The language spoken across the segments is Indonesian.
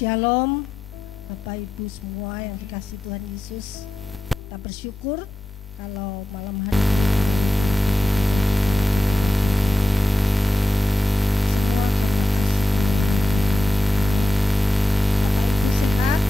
Shalom Bapak Ibu semua yang dikasih Tuhan Yesus. Kita bersyukur kalau malam hari ini semua terima kasih. Bapak Ibu sehat?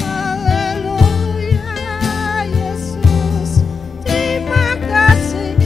Haleluya, Yesus, terima kasih.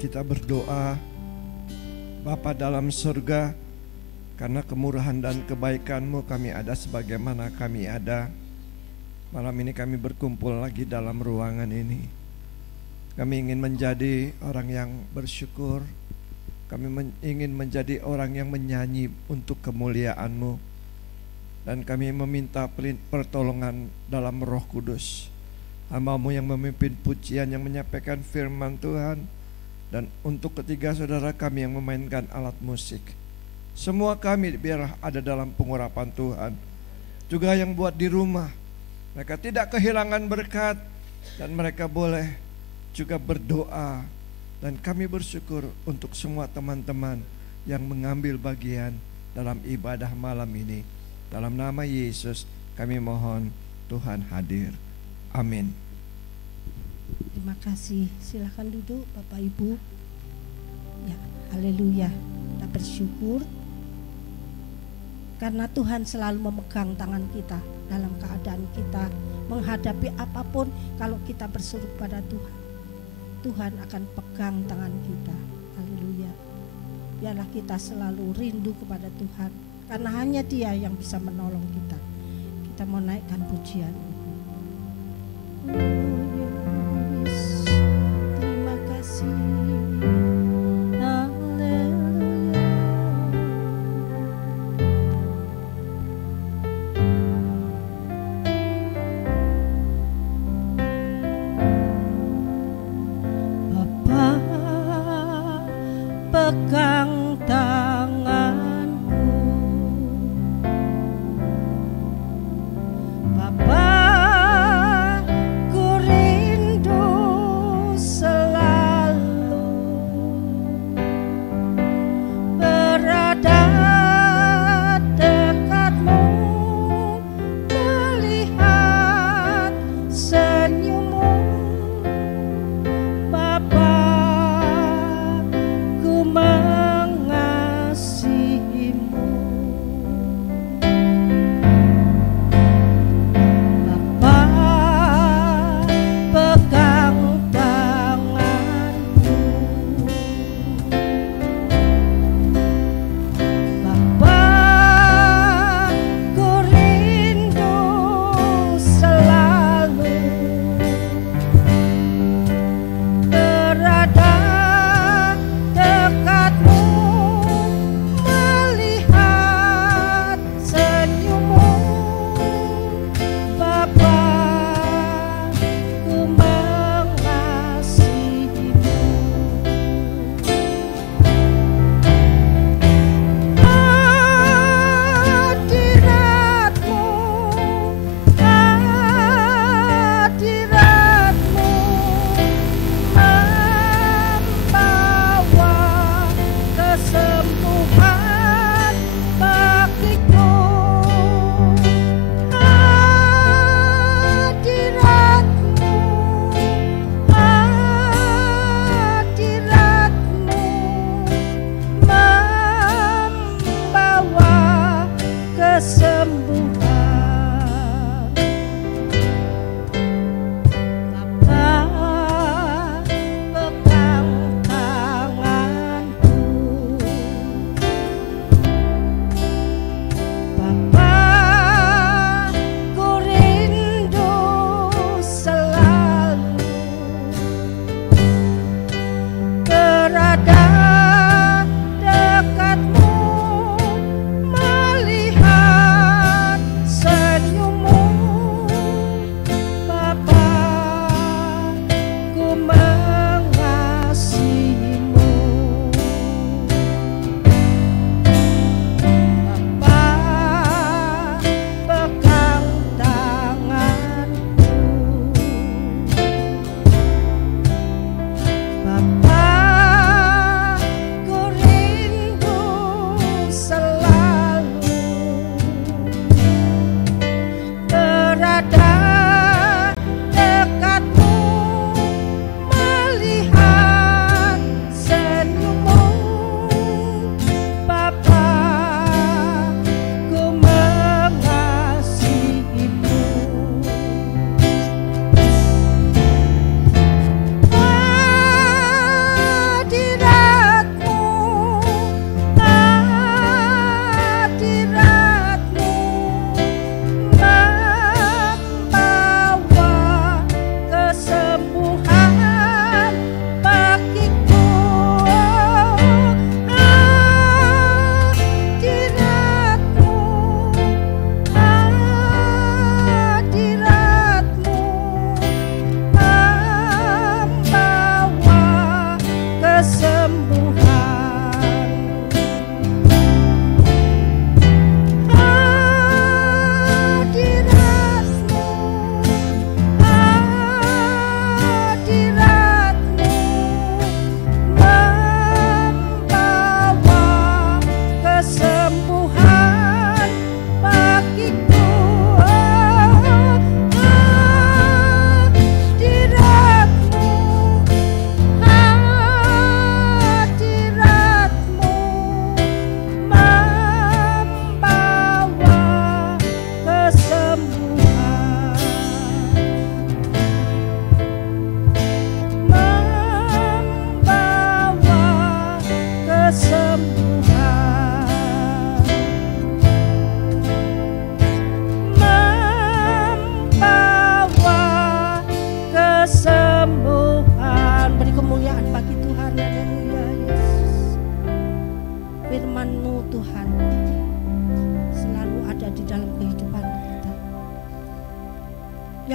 kita berdoa. Bapa dalam surga, karena kemurahan dan kebaikan-Mu kami ada sebagaimana kami ada. Malam ini kami berkumpul lagi dalam ruangan ini. Kami ingin menjadi orang yang bersyukur. Kami ingin menjadi orang yang menyanyi untuk kemuliaan-Mu. Dan kami meminta pertolongan dalam Roh Kudus. Hamba-Mu yang memimpin pujian, yang menyampaikan firman Tuhan. Dan untuk ketiga saudara kami yang memainkan alat musik. Semua kami biarlah ada dalam pengurapan Tuhan. Juga yang buat di rumah, mereka tidak kehilangan berkat. Dan mereka boleh juga berdoa. Dan kami bersyukur untuk semua teman-teman yang mengambil bagian dalam ibadah malam ini. Dalam nama Yesus kami mohon Tuhan hadir. Amin. Terima kasih. Silakan duduk Bapak Ibu. Ya, haleluya. Kita bersyukur karena Tuhan selalu memegang tangan kita dalam keadaan kita menghadapi apapun. Kalau kita berseru pada Tuhan, Tuhan akan pegang tangan kita. Haleluya. Biarlah kita selalu rindu kepada Tuhan, karena hanya Dia yang bisa menolong kita. Kita mau naikkan pujian. Terima kasih. Pegang tanganku, Bapa, ku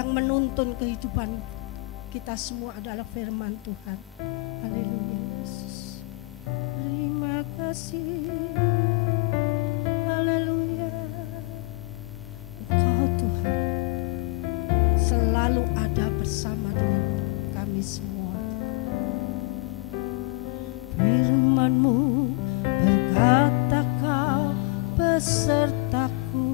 yang menuntun kehidupan kita semua adalah firman Tuhan. Haleluya Yesus. Terima kasih. Haleluya. Engkau Tuhan selalu ada bersama dengan kami semua. Firman-Mu berkata Kau besertaku,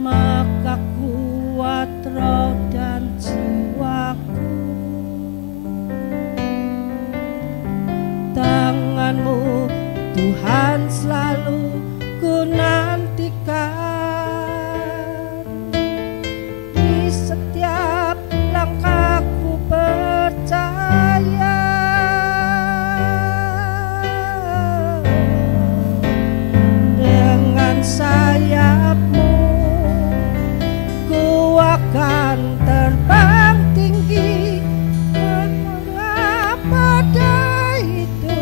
maka kuat roh dan jiwaku. Tangan-Mu Tuhan selalu ku nantikan, di setiap langkahku percaya. Dengan sayap-Mu ku akan terbang tinggi, pada itu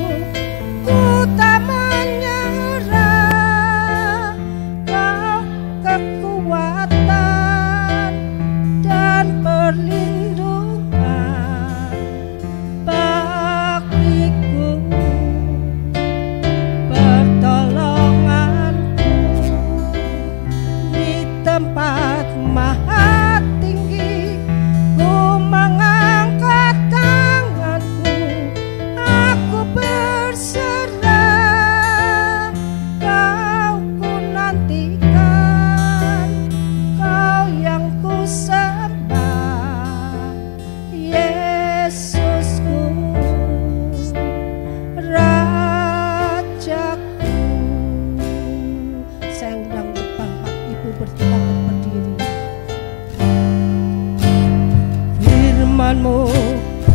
ku tak menyerah. Kau kekuatan dan perlindungan bagiku, pertolonganku di tempat maha tinggi. Ku mengangkat tanganku, aku berserah. Kau ku nantikan, Kau yang ku sembah, Yesusku, Rajaku. Saya undang untuk Bapak Ibu bersilakan berdiri. Firman-Mu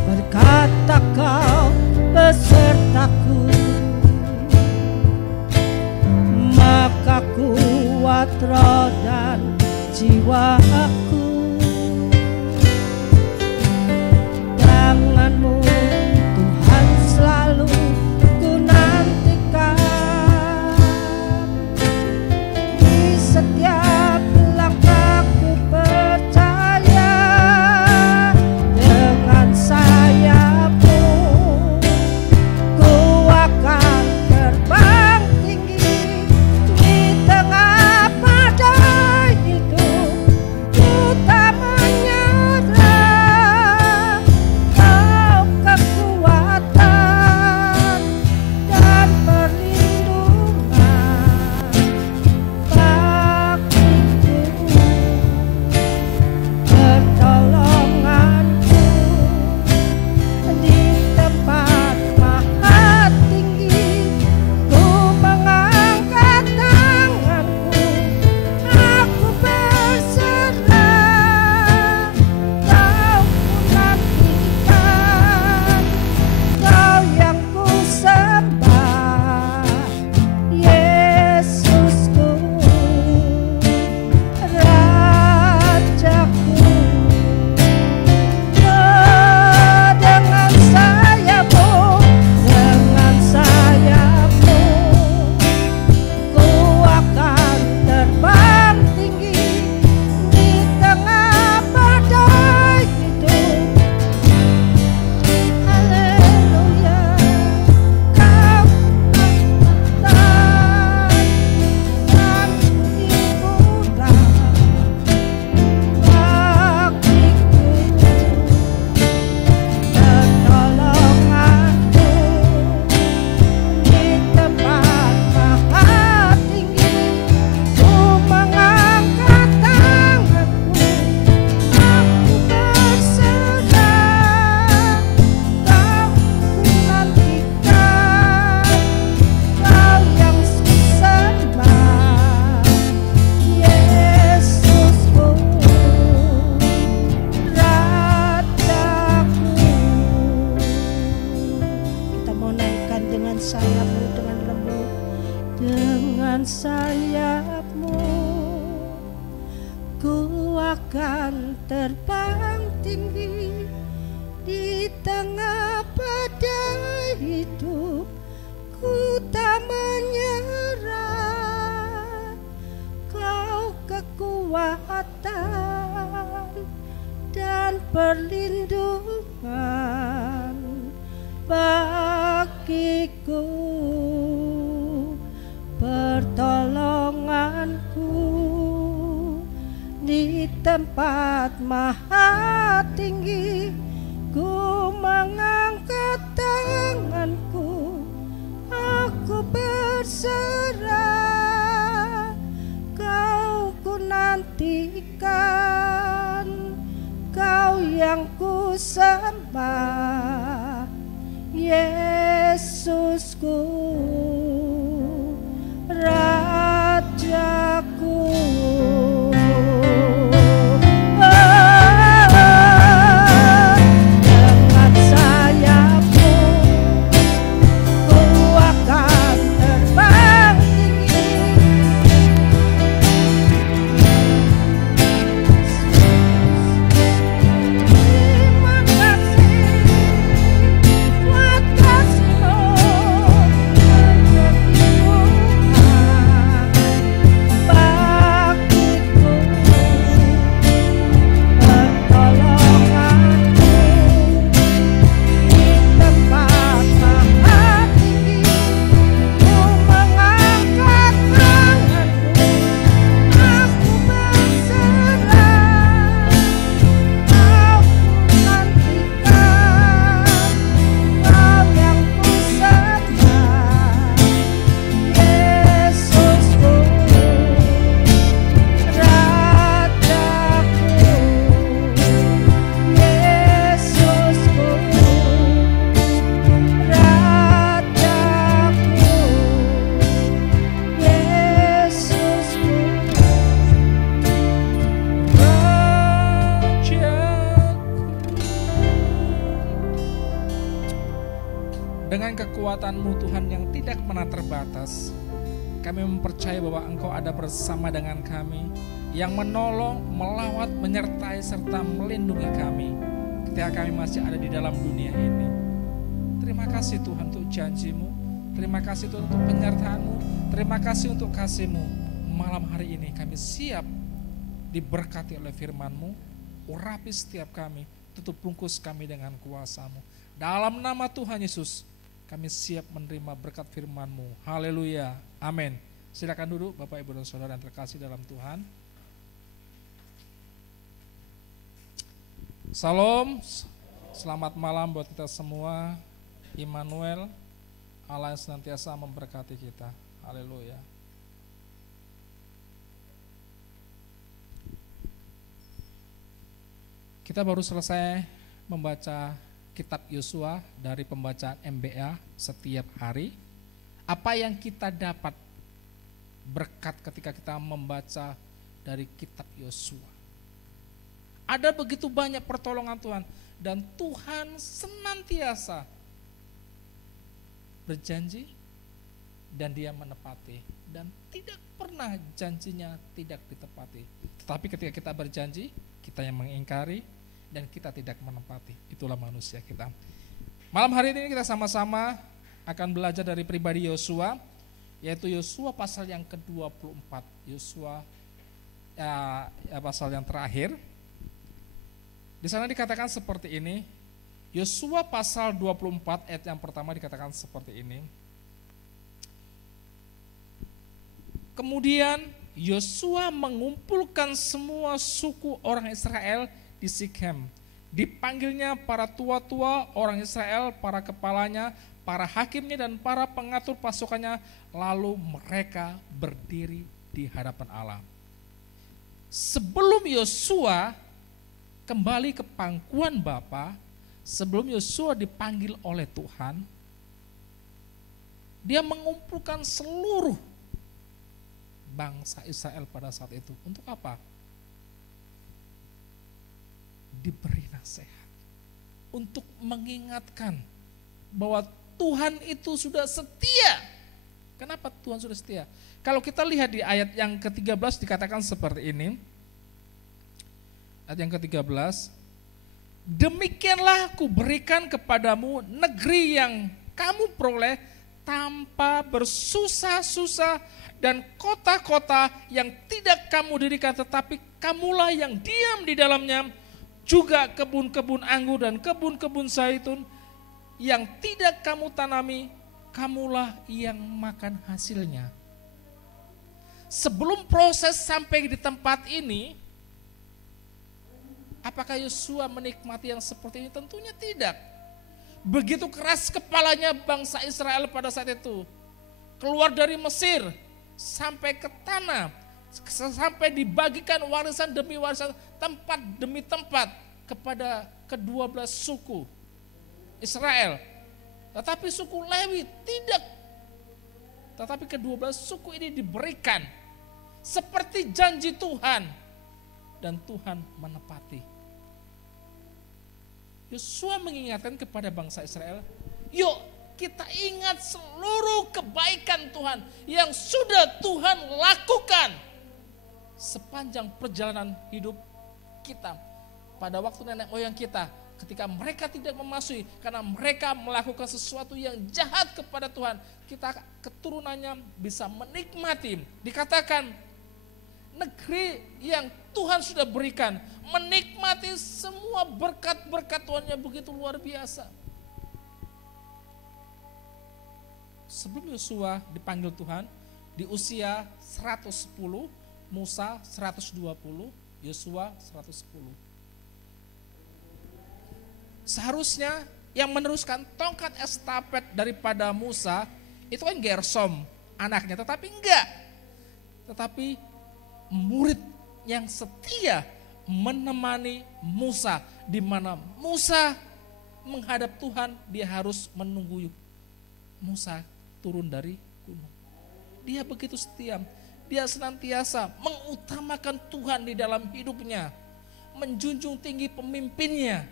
berkata Kau besertaku, maka kuat roh dan jiwaku. Tangan-Mu Tuhan selalu ku nantikan, di setiap langkahku percaya. Dengan sayap-Mu ku akan terbang tinggi, di tengah badai hidup ku tak menyerah. Kau kekuatan dan perlindungan bagiku, pertolonganku di tempat maha tinggi. Ku mengangkat tanganku, aku berserah. Kau ku nantikan, Kau yang ku sembah, Yesusku, Rajaku. Dengan sayap-Mu, dengan sayap-Mu ku akan terbang tinggi, di tengah badai hidup. Haleluya. Kau kekuatan dan hiburan bagiku, pertolonganku di tempat maha tinggi. Ku mengangkat tanganku, aku berserah. Kau ku nantikan, Kau yang ku sembah, Yesusku, Rajaku. Kita mau naikkan dengan sayap-Mu dengan lembut. Dengan sayap-Mu ku akan terbang tinggi, di tengah badai hidup ku tak menyerah. Kau kekuatan tempat maha tinggi, ku mengangkat tanganku, aku berserah. Kau ku nantikan, Kau yang ku sembah, Yesusku, Rajaku. Dengan sayapmu ku akan terbang tinggi. Terima kasih buat kasih-Mu yang menyembuhkan baktiku, pertolonganmu di tempat maha tinggi. Ku mengangkat tanganku, aku berserah. Kau ku nantikan, Kau yang ku sembah, Yesusku, Rajaku. Yesusku, Rajaku, Yesusku. Dengan kekuatan-Mu Tuhan yang tidak pernah terbatas, kami mempercayai bahwa Engkau ada bersama dengan kami, yang menolong, melawat, menyertai, serta melindungi kami ketika kami masih ada di dalam dunia ini. Terima kasih Tuhan untuk janji-Mu, terima kasih Tuhan untuk penyertaan-Mu, terima kasih untuk kasih-Mu. Malam hari ini kami siap diberkati oleh firman-Mu, urapi setiap kami, tutup bungkus kami dengan kuasa-Mu. Dalam nama Tuhan Yesus, kami siap menerima berkat firman-Mu. Haleluya, amin. Silakan duduk Bapak Ibu dan Saudara yang terkasih dalam Tuhan. Salam, selamat malam buat kita semua. Immanuel, Allah yang senantiasa memberkati kita. Haleluya. Kita baru selesai membaca kitab Yosua dari pembacaan MBA setiap hari. Apa yang kita dapat berkat ketika kita membaca dari kitab Yosua? Ada begitu banyak pertolongan Tuhan, dan Tuhan senantiasa berjanji dan Dia menepati, dan tidak pernah janjinya tidak ditepati. Tetapi ketika kita berjanji, kita yang mengingkari dan kita tidak menepati. Itulah manusia kita. Malam hari ini kita sama-sama akan belajar dari pribadi Yosua, yaitu Yosua pasal yang ke-24. Yosua pasal yang terakhir. Di sana dikatakan seperti ini. Yosua pasal 24 ayat yang pertama dikatakan seperti ini. Kemudian Yosua mengumpulkan semua suku orang Israel di Sikhem. Dipanggilnya para tua-tua orang Israel, para kepalanya, para hakimnya dan para pengatur pasukannya, lalu mereka berdiri di hadapan Allah. Sebelum Yosua kembali ke pangkuan Bapa, sebelum Yosua dipanggil oleh Tuhan, dia mengumpulkan seluruh bangsa Israel pada saat itu. Untuk apa? Diberi nasihat, untuk mengingatkan bahwa Tuhan itu sudah setia. Kenapa Tuhan sudah setia? Kalau kita lihat di ayat yang ke-13 dikatakan seperti ini. Ayat yang ke-13, demikianlah aku berikan kepadamu negeri yang kamu peroleh tanpa bersusah-susah, dan kota-kota yang tidak kamu dirikan tetapi kamulah yang diam di dalamnya, juga kebun-kebun anggur dan kebun-kebun zaitun yang tidak kamu tanami, kamulah yang makan hasilnya. Sebelum proses sampai di tempat ini, Apakah Yosua menikmati yang seperti ini? Tentunya tidak. Begitu keras kepalanya bangsa Israel pada saat itu. Keluar dari Mesir sampai ke tanah, sampai dibagikan warisan demi warisan, tempat demi tempat kepada ke-12 suku Israel. Tetapi suku Lewi tidak. Tetapi ke-12 suku ini diberikan seperti janji Tuhan, dan Tuhan menepati. Yosua mengingatkan kepada bangsa Israel, yuk kita ingat seluruh kebaikan Tuhan yang sudah Tuhan lakukan sepanjang perjalanan hidup kita. Pada waktu nenek moyang kita, ketika mereka tidak memasuki karena mereka melakukan sesuatu yang jahat kepada Tuhan, kita keturunannya bisa menikmati. Dikatakan negeri yang Tuhan sudah berikan, menikmati semua berkat-berkat Tuhan yang begitu luar biasa. Sebelum Yosua dipanggil Tuhan, di usia 110, Musa 120, Yosua 110. Seharusnya yang meneruskan tongkat estafet daripada Musa itu kan Gersom, anaknya, tetapi enggak. Tetapi murid yang setia menemani Musa, di mana Musa menghadap Tuhan, dia harus menunggu Musa turun dari gunung. Dia begitu setia, dia senantiasa mengutamakan Tuhan di dalam hidupnya, menjunjung tinggi pemimpinnya.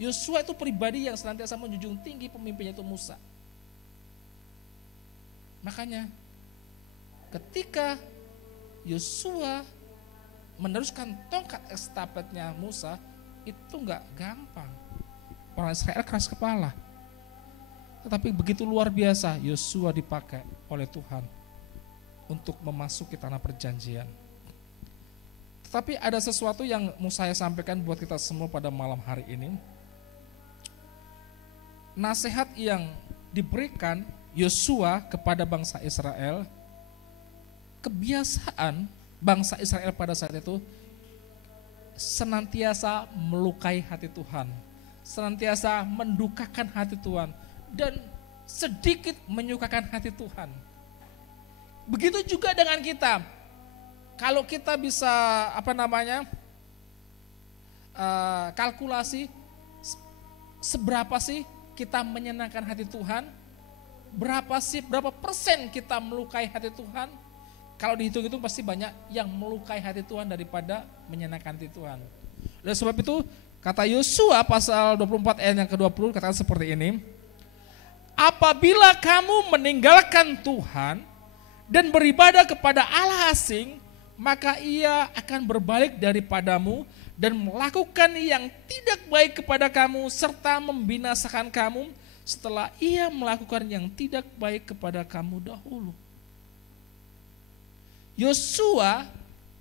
Yosua itu pribadi yang senantiasa menjunjung tinggi pemimpinnya, itu Musa. Makanya ketika Yosua meneruskan tongkat estafetnya Musa, itu enggak gampang. Orang Israel keras kepala. Tetapi begitu luar biasa Yosua dipakai oleh Tuhan untuk memasuki tanah perjanjian. Tetapi ada sesuatu yang mau saya sampaikan buat kita semua pada malam hari ini. Nasihat yang diberikan Yosua kepada bangsa Israel, kebiasaan bangsa Israel pada saat itu senantiasa melukai hati Tuhan, senantiasa mendukakan hati Tuhan, dan sedikit menyukakan hati Tuhan. Begitu juga dengan kita. Kalau kita bisa kalkulasi seberapa sih kita menyenangkan hati Tuhan, berapa persen kita melukai hati Tuhan. Kalau dihitung-hitung pasti banyak yang melukai hati Tuhan daripada menyenangkan hati Tuhan. Oleh sebab itu kata Yosua pasal 24 ayat yang ke-20 katakan seperti ini. Apabila kamu meninggalkan Tuhan dan beribadah kepada Allah asing, maka ia akan berbalik daripadamu dan melakukan yang tidak baik kepada kamu serta membinasakan kamu setelah ia melakukan yang tidak baik kepada kamu dahulu. Yosua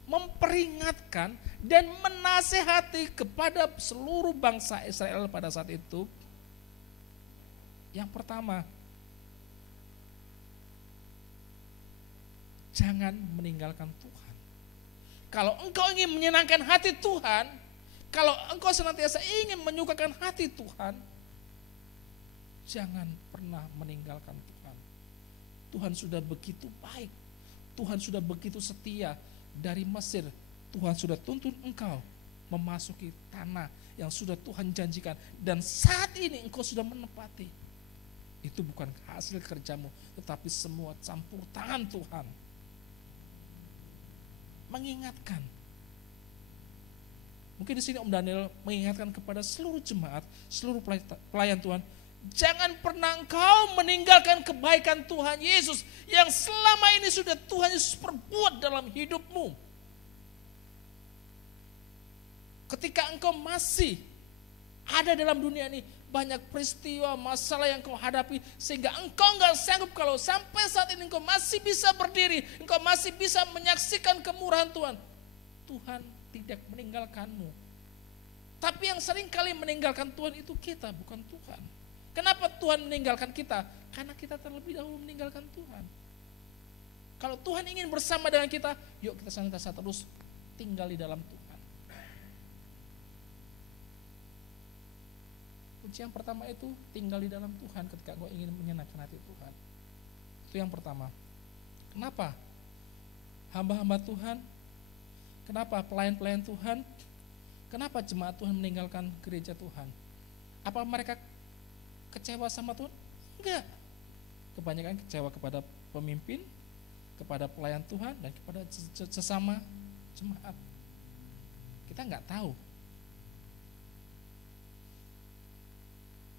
memperingatkan dan menasehati kepada seluruh bangsa Israel pada saat itu. Yang pertama, jangan meninggalkan Tuhan. Kalau engkau ingin menyenangkan hati Tuhan, kalau engkau senantiasa ingin menyukakan hati Tuhan, jangan pernah meninggalkan Tuhan. Tuhan sudah begitu baik, Tuhan sudah begitu setia. Dari Mesir, Tuhan sudah tuntun engkau memasuki tanah yang sudah Tuhan janjikan. Dan saat ini engkau sudah menepati. Itu bukan hasil kerjamu, tetapi semua campur tangan Tuhan. Mengingatkan. Mungkin di sini Om Daniel mengingatkan kepada seluruh jemaat, seluruh pelayan Tuhan, jangan pernah engkau meninggalkan kebaikan Tuhan Yesus yang selama ini sudah Tuhan Yesus perbuat dalam hidupmu. Ketika engkau masih ada dalam dunia ini, banyak peristiwa, masalah yang engkau hadapi, sehingga engkau enggak sanggup. Kalau sampai saat ini engkau masih bisa berdiri, engkau masih bisa menyaksikan kemurahan Tuhan, Tuhan tidak meninggalkanmu. Tapi yang sering kali meninggalkan Tuhan itu kita, bukan Tuhan. Kenapa Tuhan meninggalkan kita? Karena kita terlebih dahulu meninggalkan Tuhan. Kalau Tuhan ingin bersama dengan kita, yuk kita senantiasa terus tinggal di dalam Tuhan. Kunci yang pertama itu tinggal di dalam Tuhan ketika engkau ingin menyenangkan hati Tuhan. Itu yang pertama. Kenapa? Hamba-hamba Tuhan, kenapa pelayan-pelayan Tuhan, kenapa jemaat Tuhan meninggalkan gereja Tuhan? Apa mereka kecewa sama Tuhan? Enggak. Kebanyakan kecewa kepada pemimpin, kepada pelayan Tuhan, dan kepada sesama jemaat. Kita enggak tahu.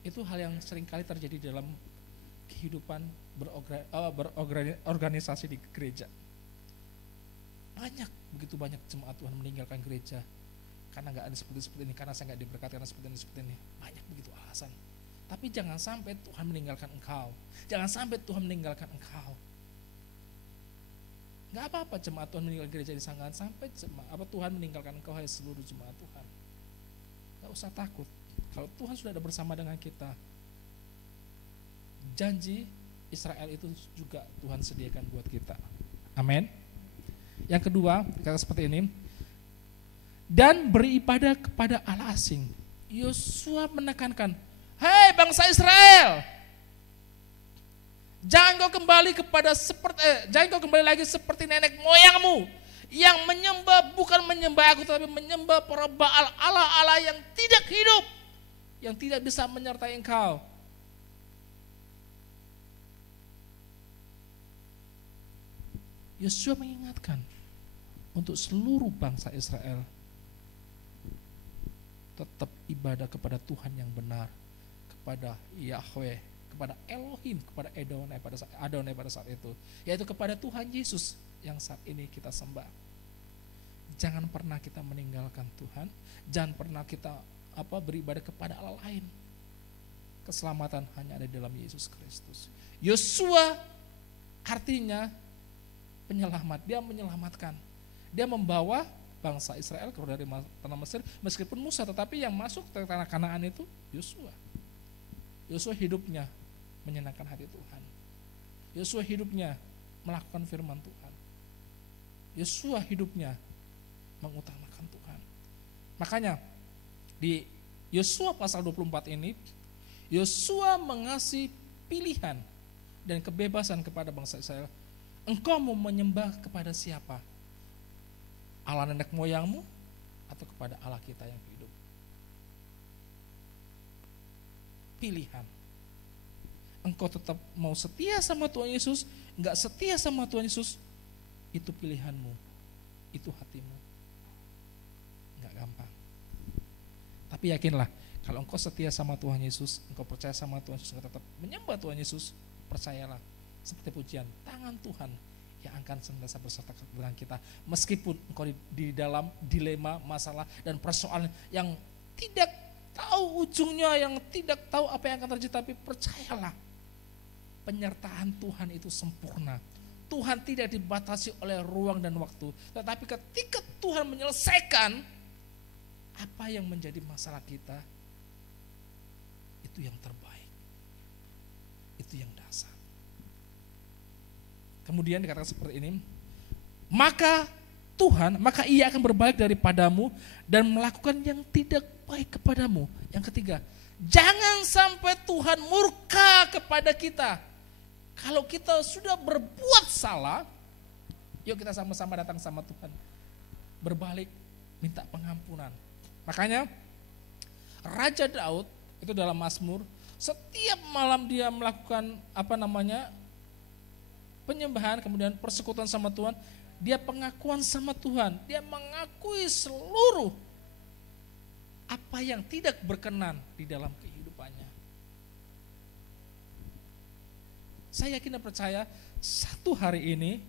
Itu hal yang seringkali terjadi dalam kehidupan berorganisasi di gereja. Begitu banyak jemaat Tuhan meninggalkan gereja karena nggak ada seperti ini, karena saya nggak diberkati, karena seperti ini. Banyak begitu alasan. Tapi jangan sampai Tuhan meninggalkan engkau. Jangan sampai Tuhan meninggalkan engkau. Nggak apa-apa jemaat Tuhan meninggalkan gereja di Sanggahan, sampai Tuhan meninggalkan engkau, hai seluruh jemaat Tuhan. Nggak usah takut. Kalau Tuhan sudah ada bersama dengan kita, janji Israel itu juga Tuhan sediakan buat kita. Amin. Yang kedua, kata seperti ini, dan beribadah kepada Allah asing. Yosua menekankan, hei bangsa Israel, jangan kau kembali lagi seperti nenek moyangmu yang menyembah, bukan menyembah aku, tapi menyembah para Baal, Allah-Allah yang tidak hidup, yang tidak bisa menyertai engkau. Yosua mengingatkan untuk seluruh bangsa Israel tetap ibadah kepada Tuhan yang benar, kepada Yahweh, kepada Elohim, kepada Adonai pada saat itu, yaitu kepada Tuhan Yesus yang saat ini kita sembah. Jangan pernah kita meninggalkan Tuhan, jangan pernah kita beribadah kepada Allah lain. Keselamatan hanya ada di dalam Yesus Kristus. Yosua artinya penyelamat, dia menyelamatkan. Dia membawa bangsa Israel keluar dari tanah Mesir, meskipun Musa, tetapi yang masuk ke tanah Kanaan itu Yosua. Yosua hidupnya menyenangkan hati Tuhan. Yosua hidupnya melakukan firman Tuhan. Yosua hidupnya mengutamakan Tuhan. Makanya di Yosua pasal 24 ini, Yosua mengasih pilihan dan kebebasan kepada bangsa Israel. Engkau mau menyembah kepada siapa? Allah nenek moyangmu atau kepada Allah kita yang hidup? Pilihan. Engkau tetap mau setia sama Tuhan Yesus, enggak setia sama Tuhan Yesus, itu pilihanmu, itu hatimu. Enggak gampang. Tapi yakinlah, kalau engkau setia sama Tuhan Yesus, engkau percaya sama Tuhan Yesus, engkau tetap menyembah Tuhan Yesus, percayalah, seperti pujian, tangan Tuhan yang akan senantiasa berserta dengan kita, meskipun engkau di dalam dilema, masalah dan persoalan yang tidak tahu ujungnya, yang tidak tahu apa yang akan terjadi, tapi percayalah, penyertaan Tuhan itu sempurna. Tuhan tidak dibatasi oleh ruang dan waktu, tetapi ketika Tuhan menyelesaikan apa yang menjadi masalah kita, itu yang terbaik, itu yang dasar. Kemudian dikatakan seperti ini, maka ia akan berbalik daripadamu dan melakukan yang tidak baik kepadamu. Yang ketiga, jangan sampai Tuhan murka kepada kita. Kalau kita sudah berbuat salah, yuk kita sama-sama datang sama Tuhan, berbalik, minta pengampunan. Makanya Raja Daud itu dalam Mazmur, setiap malam dia melakukan penyembahan, kemudian persekutuan sama Tuhan, dia pengakuan sama Tuhan, dia mengakui seluruh apa yang tidak berkenan di dalam kehidupannya. Saya yakin dan percaya satu hari ini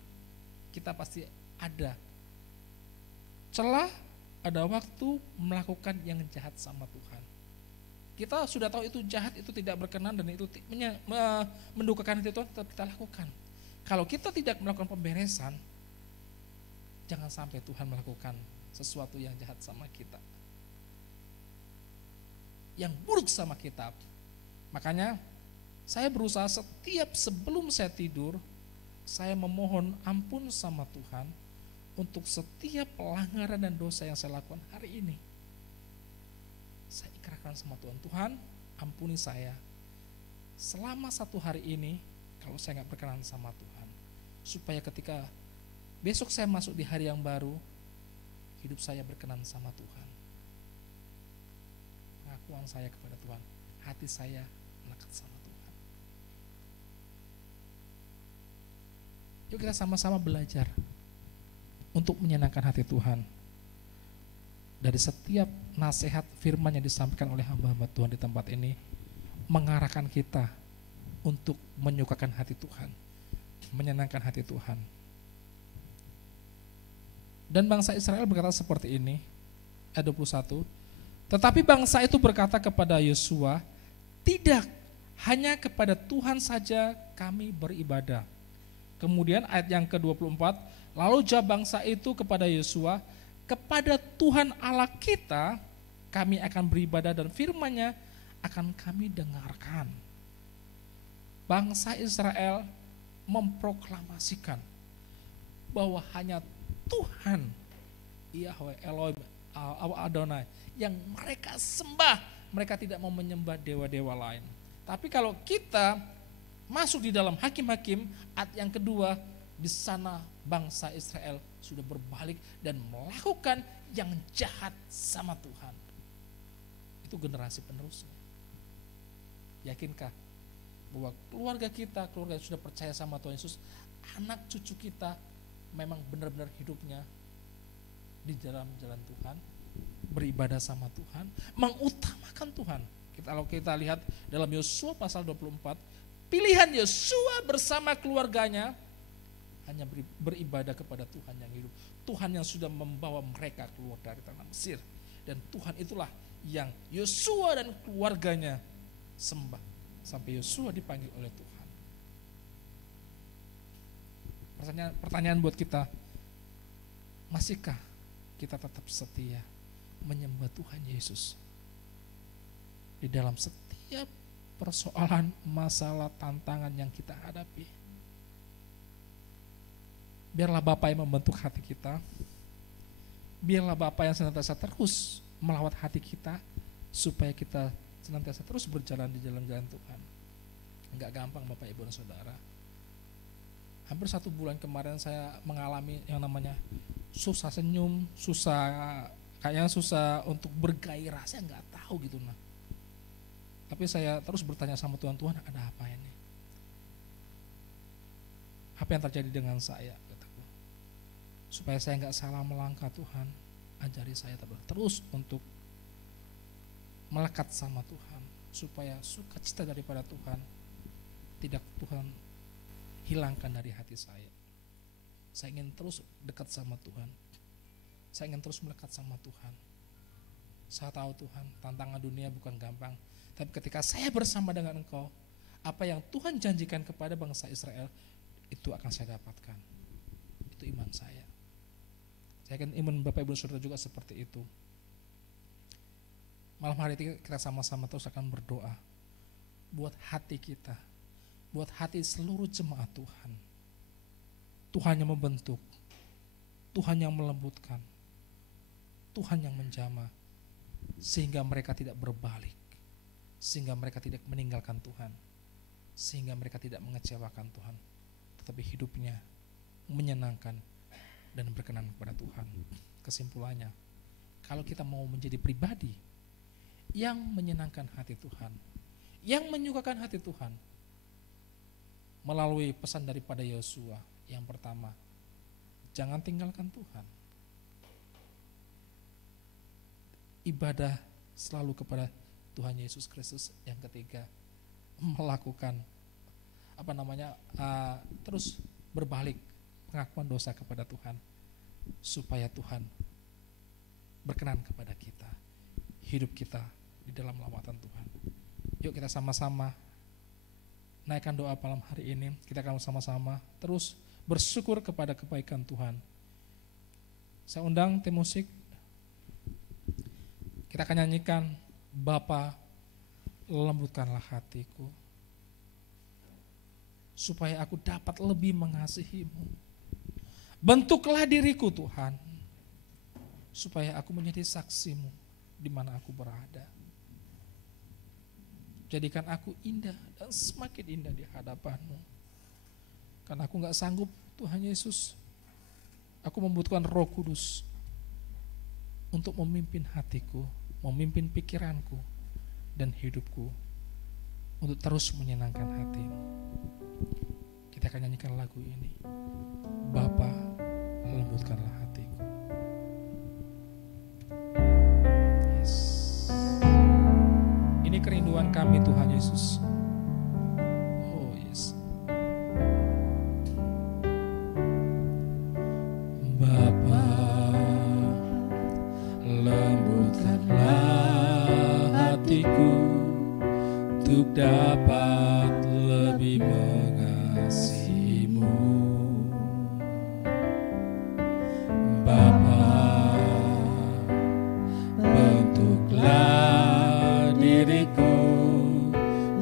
kita pasti ada celah, ada waktu melakukan yang jahat sama Tuhan. Kita sudah tahu itu jahat, itu tidak berkenan, dan itu mendukakan hati Tuhan, tetap kita lakukan. Kalau kita tidak melakukan pemberesan, jangan sampai Tuhan melakukan sesuatu yang jahat sama kita, yang buruk sama kita. Makanya saya berusaha setiap sebelum saya tidur, saya memohon ampun sama Tuhan untuk setiap pelanggaran dan dosa yang saya lakukan hari ini. Saya ikrarkan sama Tuhan, Tuhan, ampuni saya selama 1 hari ini kalau saya nggak berkenan sama Tuhan, supaya ketika besok saya masuk di hari yang baru, hidup saya berkenan sama Tuhan. Pengakuan saya kepada Tuhan, hati saya melekat sama Tuhan. Yuk kita sama-sama belajar untuk menyenangkan hati Tuhan. Dari setiap nasihat firman yang disampaikan oleh hamba-hamba Tuhan di tempat ini, mengarahkan kita untuk menyukakan hati Tuhan, menyenangkan hati Tuhan. Dan bangsa Israel berkata seperti ini, ayat 21, tetapi bangsa itu berkata kepada Yosua, tidak, hanya kepada Tuhan saja kami beribadah. Kemudian ayat yang ke-24, lalu jawab bangsa itu kepada Yosua, kepada Tuhan Allah kita kami akan beribadah dan firman-Nya akan kami dengarkan. Bangsa Israel memproklamasikan bahwa hanya Tuhan Yahweh Elohim Adonai yang mereka sembah. Mereka tidak mau menyembah dewa-dewa lain. Tapi kalau kita masuk di dalam Hakim-Hakim ayat yang kedua, di sana bangsa Israel sudah berbalik dan melakukan yang jahat sama Tuhan. Itu generasi penerusnya. Yakinkah bahwa keluarga kita, keluarga yang sudah percaya sama Tuhan Yesus, anak cucu kita memang benar-benar hidupnya di dalam jalan Tuhan, beribadah sama Tuhan, mengutamakan Tuhan. Kalau kita lihat dalam Yosua pasal 24, pilihan Yosua bersama keluarganya hanya beribadah kepada Tuhan yang hidup. Tuhan yang sudah membawa mereka keluar dari tanah Mesir. Dan Tuhan itulah yang Yosua dan keluarganya sembah. Sampai Yosua dipanggil oleh Tuhan. Pertanyaan buat kita, masihkah kita tetap setia menyembah Tuhan Yesus di dalam setiap persoalan, masalah, tantangan yang kita hadapi? Biarlah Bapa yang membentuk hati kita, biarlah Bapa yang senantiasa terus melawat hati kita, supaya kita senantiasa terus berjalan di jalan-jalan Tuhan. Enggak gampang Bapak Ibu dan Saudara. Hampir 1 bulan kemarin saya mengalami yang namanya susah senyum, kayaknya susah untuk bergairah, saya nggak tahu gitu nah. Tapi saya terus bertanya sama Tuhan, Tuhan ada apa ini? Apa yang terjadi dengan saya? Kataku. Supaya saya nggak salah melangkah, Tuhan, ajari saya terus untuk melekat sama Tuhan, supaya sukacita daripada Tuhan tidak Tuhan hilangkan dari hati saya. Saya ingin terus dekat sama Tuhan. Saya ingin terus melekat sama Tuhan. Saya tahu Tuhan, tantangan dunia bukan gampang, tapi ketika saya bersama dengan Engkau, apa yang Tuhan janjikan kepada bangsa Israel, itu akan saya dapatkan. Itu iman saya. Saya yakin iman Bapak Ibu Saudara juga seperti itu. Malam hari ini kita sama-sama terus akan berdoa buat hati kita, buat hati seluruh jemaat Tuhan. Tuhan yang membentuk, Tuhan yang melembutkan, Tuhan yang menjamah, sehingga mereka tidak berbalik, sehingga mereka tidak meninggalkan Tuhan, sehingga mereka tidak mengecewakan Tuhan, tetapi hidupnya menyenangkan dan berkenan kepada Tuhan. Kesimpulannya, kalau kita mau menjadi pribadi yang menyenangkan hati Tuhan, yang menyukakan hati Tuhan, melalui pesan daripada Yosua, yang pertama, jangan tinggalkan Tuhan. Ibadah selalu kepada Tuhan Yesus Kristus. Yang ketiga, melakukan terus berbalik, pengakuan dosa kepada Tuhan, supaya Tuhan berkenan kepada kita, hidup kita di dalam lawatan Tuhan. Yuk kita sama-sama naikkan doa malam hari ini. Kita akan sama-sama terus bersyukur kepada kebaikan Tuhan. Saya undang tim musik. Kita akan nyanyikan, Bapa, lembutkanlah hatiku, supaya aku dapat lebih mengasihi-Mu. Bentuklah diriku Tuhan, supaya aku menjadi saksi-Mu di mana aku berada. Jadikan aku indah dan semakin indah di hadapan-Mu. Karena aku gak sanggup Tuhan Yesus. Aku membutuhkan Roh Kudus untuk memimpin hatiku, memimpin pikiranku dan hidupku untuk terus menyenangkan hati-Mu. Kita akan nyanyikan lagu ini. Bapa, lembutkanlah hatiku. Yes. Ini kerinduan kami Tuhan Yesus. Oh yes. Bapa, lembutkanlah hatiku untuk dapat lebih mengasihi-Mu. Bapa, bentuklah diriku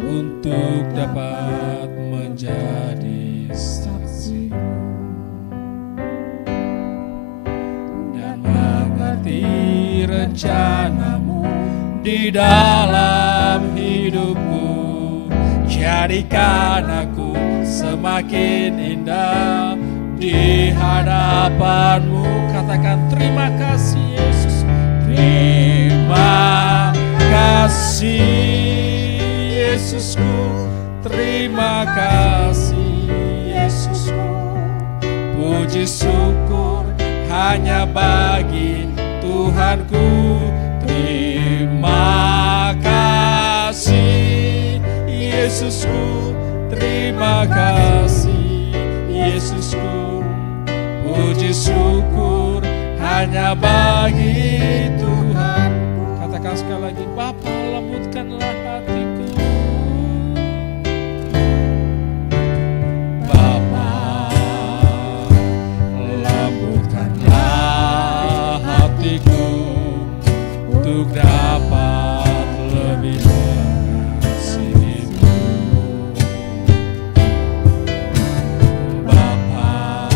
untuk dapat menjadi saksi-Mu dan mengerti rencana-Mu di dalam hidupku. Jadikan aku semakin indah di hadapan-Mu. Katakan terima kasih Yesus. Terima kasih Yesusku. Terima kasih Yesusku. Puji syukur hanya bagi Tuhanku. Terima kasih Yesusku. Terima kasih Yesusku. Puji syukur hanya bagi Tuhan. Katakan sekali lagi, Bapa, lembutkanlah hatiku. Bapa, lembutkanlah hatiku untuk dapat lebih mengasihi-Mu. Bapa,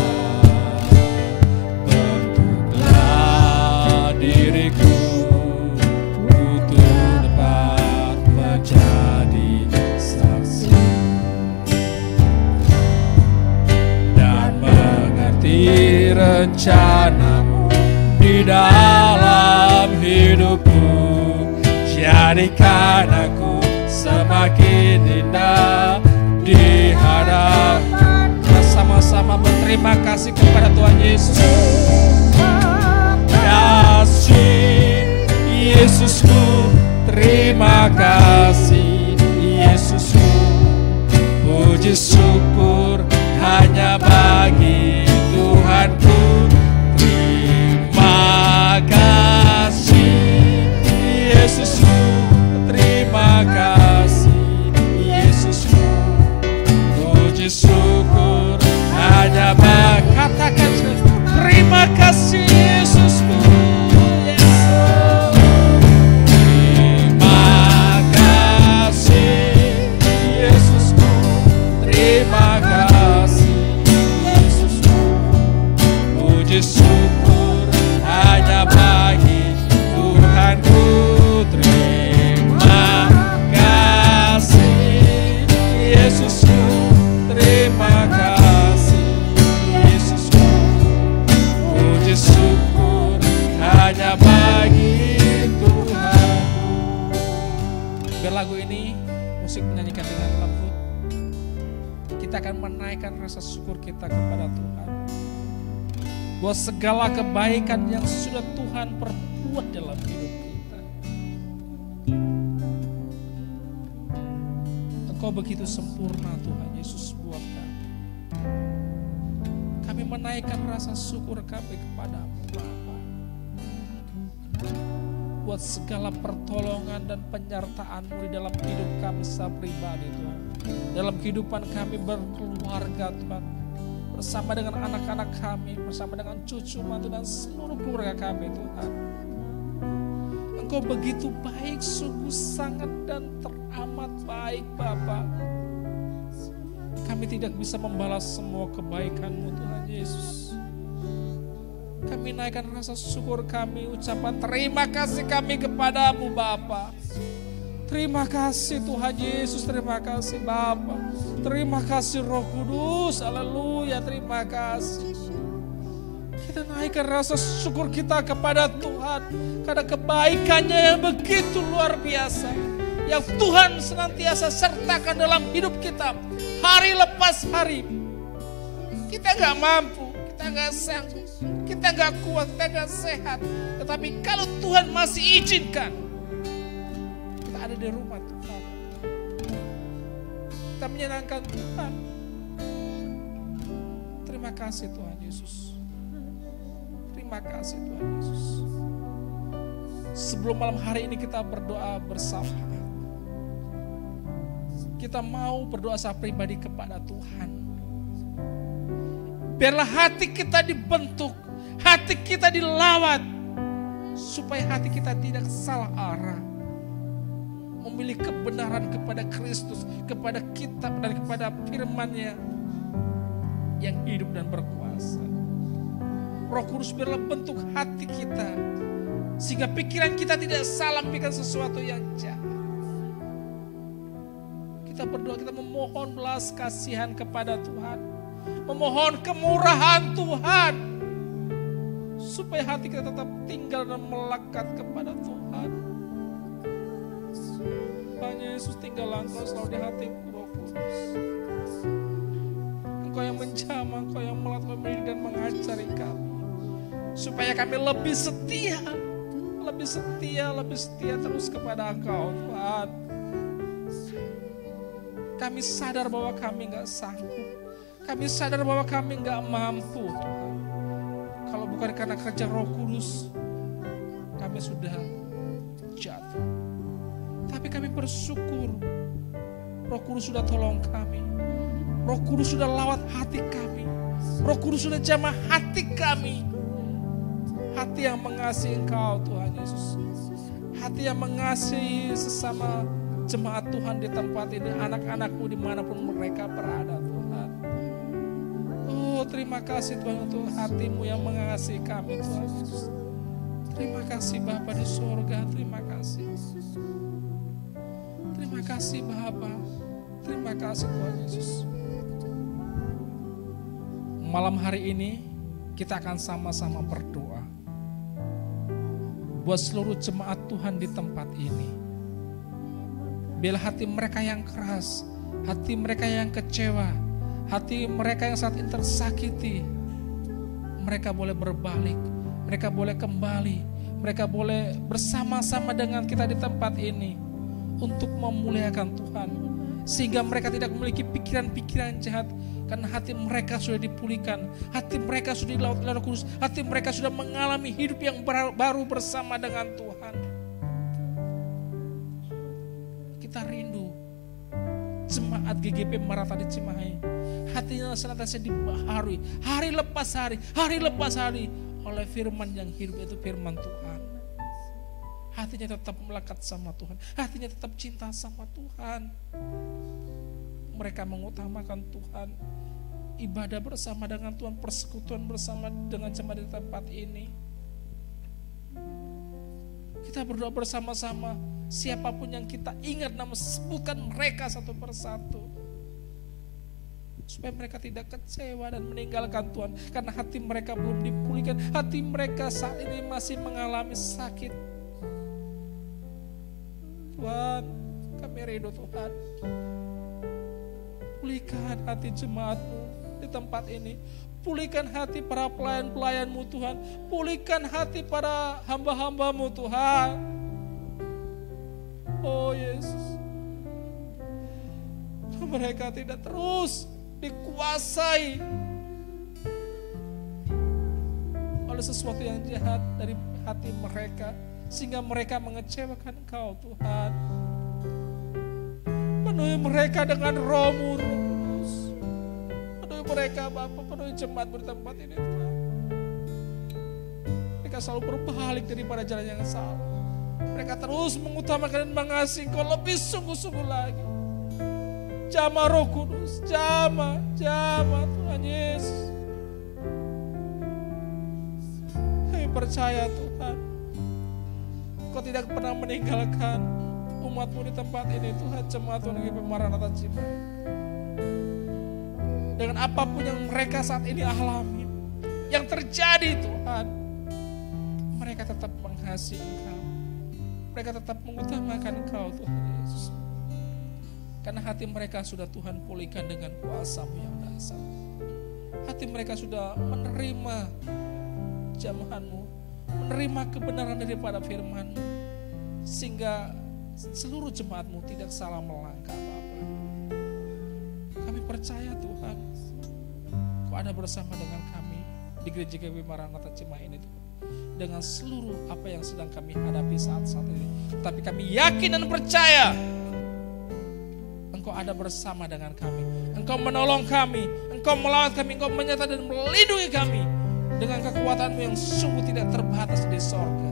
bentuklah diriku untuk dapat menjadi saksi dan mengerti rencana-Mu di dalam hidupku. Jadikan aku semakin indah di hadapan. Sama-sama berterima kasih kepada Tuhan Yesus. Kasih Yesusku, terima kasih Yesusku. Puji syukur hanya bagi Tuhanku. Terima kasih Yesusku, terima kasih Yesusku. Puji syukur hanya bagi. Katakan terima kasih Yesusku. Yes. Terima kasih Yesusku. Terima kasih Yesusku. Puji syukur hanya bagi Tuhanku. Terima kasih Yesusku. Terima kasih Yesusku. Puji syukur hanya bagi Tuhanku. Biar lagu ini musik menyanyikan dengan lembut, kita akan menaikkan rasa syukur kita kepada Tuhan. Buat segala kebaikan yang sudah Tuhan perbuat dalam hidup kita. Engkau begitu sempurna Tuhan Yesus buat kami. Kami menaikkan rasa syukur kami kepada-Mu Bapa. Buat segala pertolongan dan penyertaan-Mu di dalam hidup kami secara pribadi Tuhan. Dalam kehidupan kami berkeluarga Tuhan. Bersama dengan anak-anak kami, bersama dengan cucu mantu dan seluruh keluarga kami Tuhan. Engkau begitu baik, sungguh sangat dan teramat baik Bapa. Kami tidak bisa membalas semua kebaikan-Mu Tuhan Yesus. Kami naikkan rasa syukur kami, ucapan terima kasih kami kepada-Mu Bapa. Terima kasih Tuhan Yesus, terima kasih Bapa, terima kasih Roh Kudus, haleluya, terima kasih. Kita naikkan rasa syukur kita kepada Tuhan, karena kebaikannya yang begitu luar biasa, yang Tuhan senantiasa sertakan dalam hidup kita, hari lepas hari. Kita gak mampu, kita gak sanggup, kita gak kuat, kita gak sehat, tetapi kalau Tuhan masih izinkan, ada di rumah Tuhan, kita menyenangkan Tuhan. Terima kasih Tuhan Yesus, terima kasih Tuhan Yesus. Sebelum malam hari ini kita berdoa bersama, kita mau berdoa secara pribadi kepada Tuhan. Biarlah hati kita dibentuk, hati kita dilawat, supaya hati kita tidak salah arah, memilih kebenaran kepada Kristus, kepada kitab dan kepada firman-Nya yang hidup dan berkuasa. Roh Kudus biarlah bentuk hati kita, sehingga pikiran kita tidak salah memikirkan sesuatu yang jahat. Kita berdoa, kita memohon belas kasihan kepada Tuhan, memohon kemurahan Tuhan, supaya hati kita tetap tinggal dan melekat kepada Tuhan. Tuhan Yesus, tinggallah Engkau selalu di hatiku, Roh Kudus. Engkau yang menjamah, Engkau yang melatih, mendidik dan mengajari kami, supaya kami lebih setia terus kepada Engkau, Tuhan. Kami sadar bahwa kami gak sanggup, kami sadar bahwa kami gak mampu, Tuhan. Kalau bukan karena kerja Roh Kudus, kami sudah jatuh. Tapi kami bersyukur, Roh Kudus sudah tolong kami, Roh Kudus sudah lawat hati kami, Roh Kudus sudah jamah hati kami. Hati yang mengasihi Engkau Tuhan Yesus, hati yang mengasihi sesama jemaat Tuhan di tempat ini, anak-anakmu dimanapun mereka berada Tuhan. Oh, terima kasih Tuhan untuk hatimu yang mengasihi kami Tuhan Yesus. Terima kasih Bapa di surga, terima kasih. Terima kasih Bapa, terima kasih Tuhan Yesus. Malam hari ini kita akan sama-sama berdoa buat seluruh jemaat Tuhan di tempat ini. Biarlah hati mereka yang keras, hati mereka yang kecewa, hati mereka yang saat ini tersakiti, mereka boleh berbalik, mereka boleh kembali, mereka boleh bersama-sama dengan kita di tempat ini untuk memuliakan Tuhan, sehingga mereka tidak memiliki pikiran-pikiran jahat, karena hati mereka sudah dipulihkan, hati mereka sudah dilawat oleh Roh Kudus, hati mereka sudah mengalami hidup yang baru bersama dengan Tuhan. Kita rindu jemaat GGP Maranatha di Cimahi, hatinya senantiasa dibaharui hari lepas hari oleh firman yang hidup, itu firman Tuhan. Hatinya tetap melekat sama Tuhan, hatinya tetap cinta sama Tuhan. Mereka mengutamakan Tuhan, ibadah bersama dengan Tuhan, persekutuan bersama dengan jemaat di tempat ini. Kita berdoa bersama-sama, siapapun yang kita ingat nama, sebutkan mereka satu persatu, supaya mereka tidak kecewa dan meninggalkan Tuhan, karena hati mereka belum dipulihkan, hati mereka saat ini masih mengalami sakit. Tuhan, kami rindu Tuhan, pulihkan hati jemaat-Mu di tempat ini, pulihkan hati para pelayan-pelayan-Mu Tuhan, pulihkan hati para hamba-hamba-Mu Tuhan. Oh Yesus, mereka tidak terus dikuasai oleh sesuatu yang jahat dari hati mereka, sehingga mereka mengecewakan Engkau Tuhan. Penuhi mereka dengan Roh-Mu, Roh Kudus. Penuhi mereka Bapa, penuhi jemaat di tempat ini Tuhan. Mereka selalu berbalik daripada jalan yang salah. Mereka terus mengutamakan dan mengasihi Engkau lebih sungguh-sungguh lagi. Jamah Roh Kudus, jamah Tuhan Yesus. Kami percaya Tuhan, Kau tidak pernah meninggalkan umat-Mu di tempat ini Tuhan, jemaat Tuhan GKP Maranatha Cimahi. Dengan apapun yang mereka saat ini alami, yang terjadi Tuhan, mereka tetap mengasihi Engkau. Mereka tetap mengutamakan Engkau Tuhan Yesus. Karena hati mereka sudah Tuhan pulihkan dengan kuasa-Mu yang dahsyat. Hati mereka sudah menerima jamahan-Mu, menerima kebenaran daripada firman-Mu, sehingga seluruh jemaat-Mu tidak salah melangkah Bapa. Kami percaya Tuhan, Kau ada bersama dengan kami di Gereja GKP Maranatha Cimahi ini Tuhan, dengan seluruh apa yang sedang kami hadapi saat-saat ini. Tapi kami yakin dan percaya Engkau ada bersama dengan kami. Engkau menolong kami, Engkau melawat kami, Engkau menyertai dan melindungi kami dengan kekuatan-Mu yang sungguh tidak terbatas di sorga.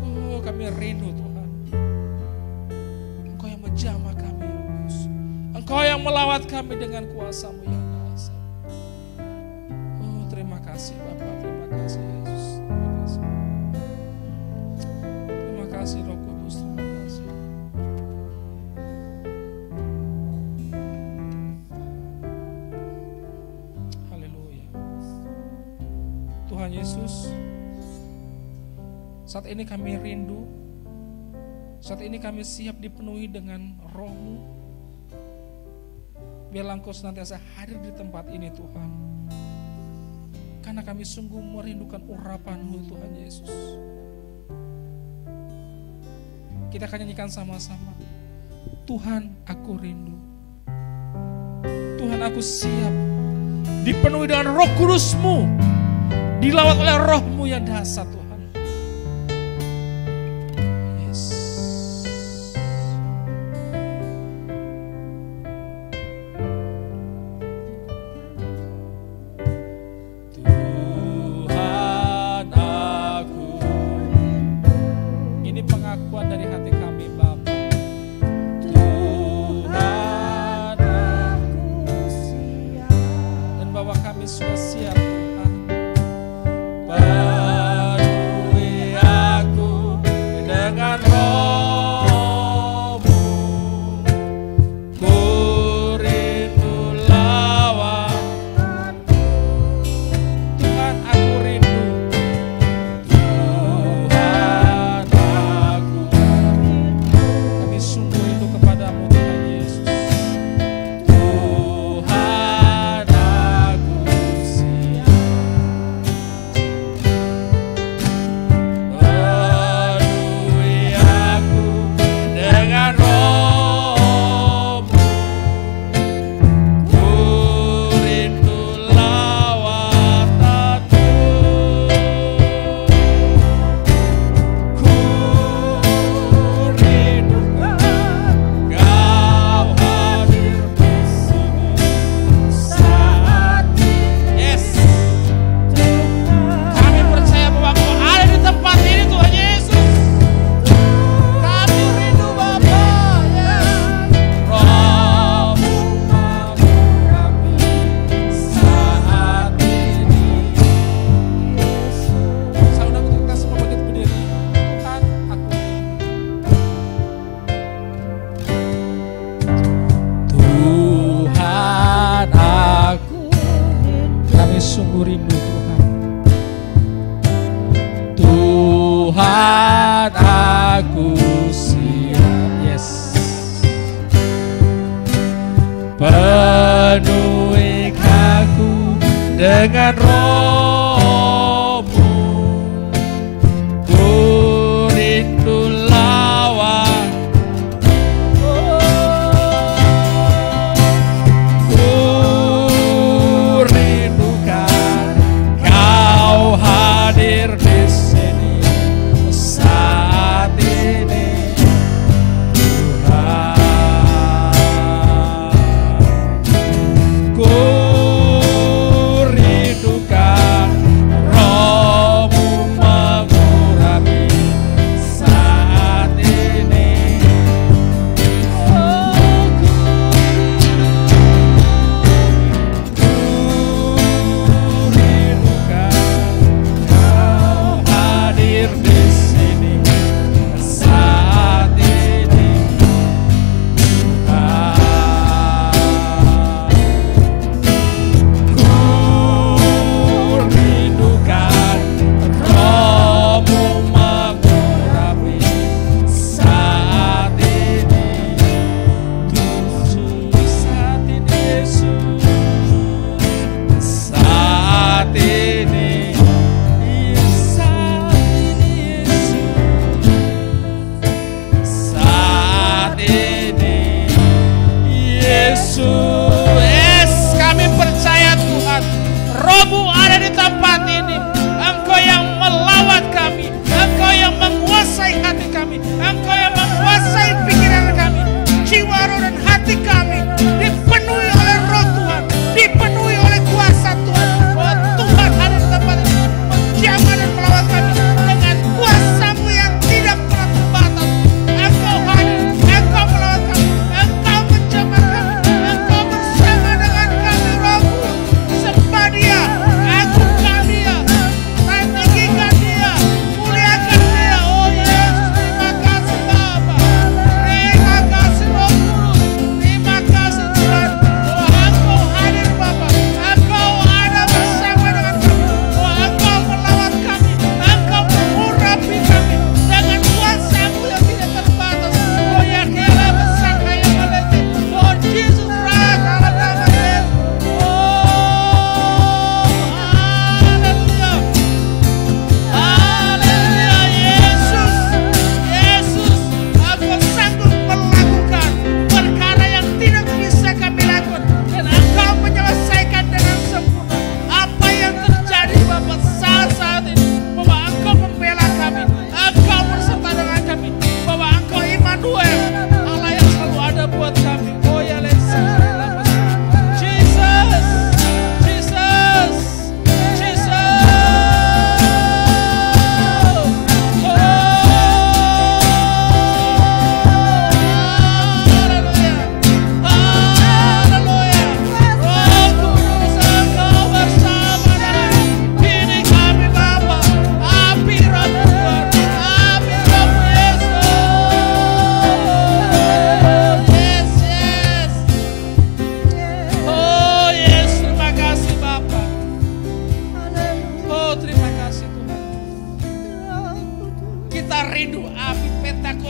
Oh, kami rindu Tuhan. Engkau yang menjamah kami, Engkau yang melawat kami dengan kuasa-Mu yang dahsyat. Oh, terima kasih Bapa, terima kasih Yesus, terima kasih. Terima kasih Roh Kudus, terima kasih. Haleluya. Tuhan Yesus, saat ini kami rindu, saat ini kami siap dipenuhi dengan Roh-Mu. Biarlah Engkau senantiasa hadir di tempat ini Tuhan. Karena kami sungguh merindukan urapan-Mu Tuhan Yesus. Kita akan nyanyikan sama-sama. Tuhan, aku rindu. Tuhan, aku siap dipenuhi dengan Roh Kudus-Mu, dilawat oleh Roh-Mu yang dahsyat Tuhan. Penuhi aku dengan Roh-Mu, ku rindu lawan, ku rindukan Kau hadir di sini saat ini, Tuhan. Ku rindukan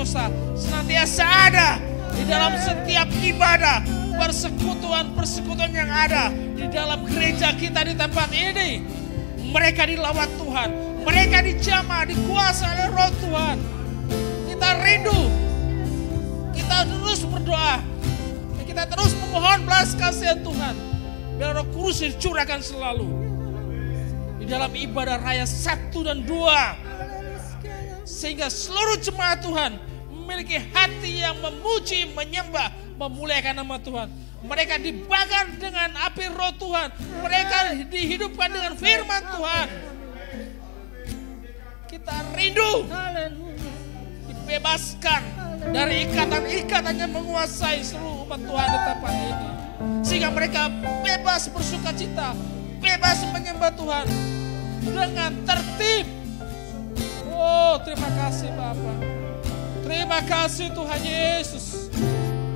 Pentekosta senantiasa ada di dalam setiap ibadah, persekutuan yang ada di dalam gereja kita di tempat ini. Mereka dilawat Tuhan, mereka dijamah, dikuasai oleh Roh Tuhan. Kita rindu, kita terus berdoa, kita terus memohon belas kasihan Tuhan, biar Roh Kudus dicurahkan selalu di dalam ibadah raya 1 dan 2, sehingga seluruh jemaat Tuhan memiliki hati yang memuji, menyembah, memuliakan nama Tuhan. Mereka dibakar dengan api Roh Tuhan, mereka dihidupkan dengan firman Tuhan. Kita rindu dibebaskan dari ikatan-ikatan yang menguasai seluruh umat Tuhan di tempat ini, sehingga mereka bebas bersuka cita, bebas menyembah Tuhan dengan tertib. Oh, terima kasih Bapa, terima kasih Tuhan Yesus.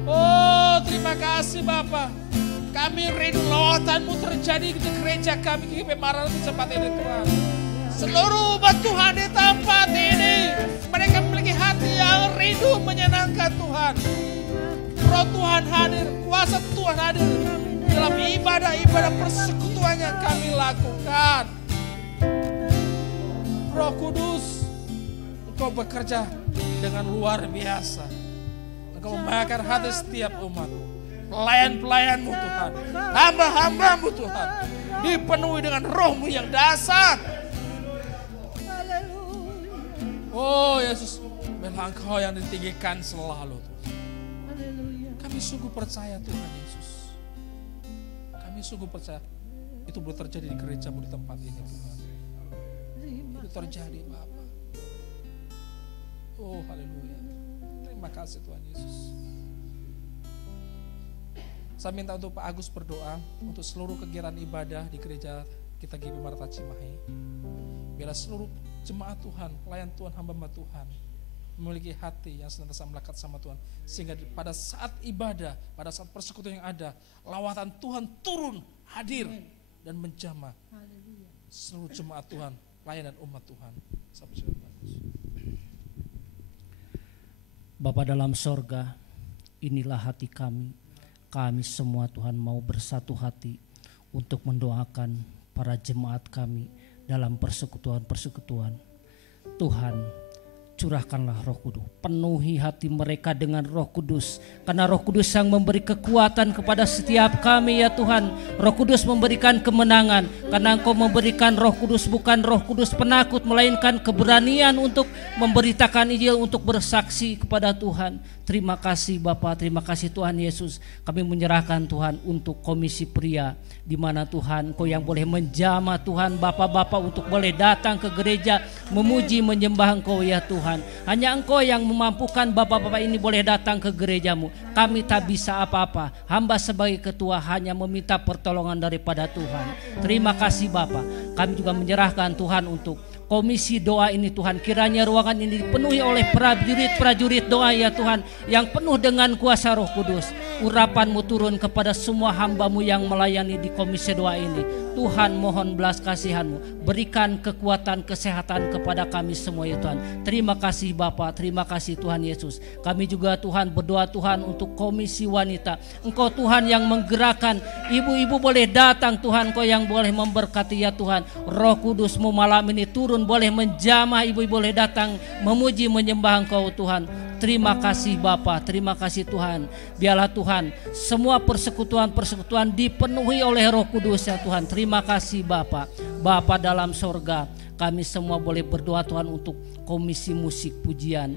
Oh, terima kasih Bapa. Kami rindu lawatan-Mu terjadi di gereja kami di Pemaran di tempat ini Tuhan. Seluruh umat Tuhan di tempat ini, mereka memiliki hati yang rindu menyenangkan Tuhan. Roh Tuhan hadir, kuasa Tuhan hadir dalam ibadah-ibadah persekutuan yang kami lakukan. Roh Kudus, Engkau bekerja dengan luar biasa. Engkau membakar hati setiap umat, pelayan-pelayan-Mu Tuhan, hamba-hamba-Mu Tuhan, dipenuhi dengan Roh-Mu yang dasar. Oh Yesus, biarlah Engkau yang ditinggikan selalu Tuhan. Kami sungguh percaya Tuhan Yesus, kami sungguh percaya itu boleh terjadi di gereja-Mu di tempat ini Tuhan. Itu terjadi Bapa. Oh haleluya. Terima kasih Tuhan Yesus. Saya minta untuk Pak Agus berdoa untuk seluruh kegiatan ibadah di gereja kita GP Maranatha Cimahi. Biarlah seluruh jemaat Tuhan, pelayan Tuhan, hamba-hamba Tuhan memiliki hati yang senantiasa melekat sama Tuhan, sehingga pada saat ibadah, pada saat persekutuan yang ada, lawatan Tuhan turun, hadir dan menjamah seluruh jemaat Tuhan, pelayan dan umat Tuhan. Sampai jumpa. Bapa dalam sorga, inilah hati kami. Kami semua Tuhan mau bersatu hati untuk mendoakan para jemaat kami dalam persekutuan-persekutuan. Tuhan, curahkanlah Roh Kudus, penuhi hati mereka dengan Roh Kudus, karena Roh Kudus yang memberi kekuatan kepada setiap kami ya Tuhan. Roh Kudus memberikan kemenangan, karena Engkau memberikan Roh Kudus bukan Roh Kudus penakut, melainkan keberanian untuk memberitakan Injil, untuk bersaksi kepada Tuhan. Terima kasih Bapa, terima kasih Tuhan Yesus. Kami menyerahkan Tuhan untuk komisi pria, di mana Tuhan Engkau yang boleh menjamah Tuhan Bapak-bapak untuk boleh datang ke gereja memuji menyembah Engkau ya Tuhan. Hanya Engkau yang memampukan Bapak-bapak ini boleh datang ke gereja-Mu. Kami tak bisa apa-apa. Hamba sebagai ketua hanya meminta pertolongan daripada Tuhan. Terima kasih Bapa. Kami juga menyerahkan Tuhan untuk komisi doa ini Tuhan. Kiranya ruangan ini dipenuhi oleh prajurit-prajurit doa ya Tuhan, yang penuh dengan kuasa Roh Kudus. Urapan-Mu turun kepada semua hamba-Mu yang melayani di komisi doa ini. Tuhan, mohon belas kasihan-Mu, berikan kekuatan, kesehatan kepada kami semua ya Tuhan. Terima kasih Bapa, terima kasih Tuhan Yesus. Kami juga Tuhan berdoa Tuhan untuk komisi wanita. Engkau Tuhan yang menggerakkan ibu-ibu boleh datang Tuhan, Engkau yang boleh memberkati ya Tuhan. Roh Kudus-Mu malam ini turun, boleh menjamah, ibu-ibu boleh datang memuji menyembah Engkau Tuhan. Terima kasih Bapa, terima kasih Tuhan. Biarlah Tuhan semua persekutuan-persekutuan dipenuhi oleh Roh Kudus ya Tuhan. Terima kasih Bapa. Bapa dalam sorga, kami semua boleh berdoa Tuhan untuk komisi musik pujian.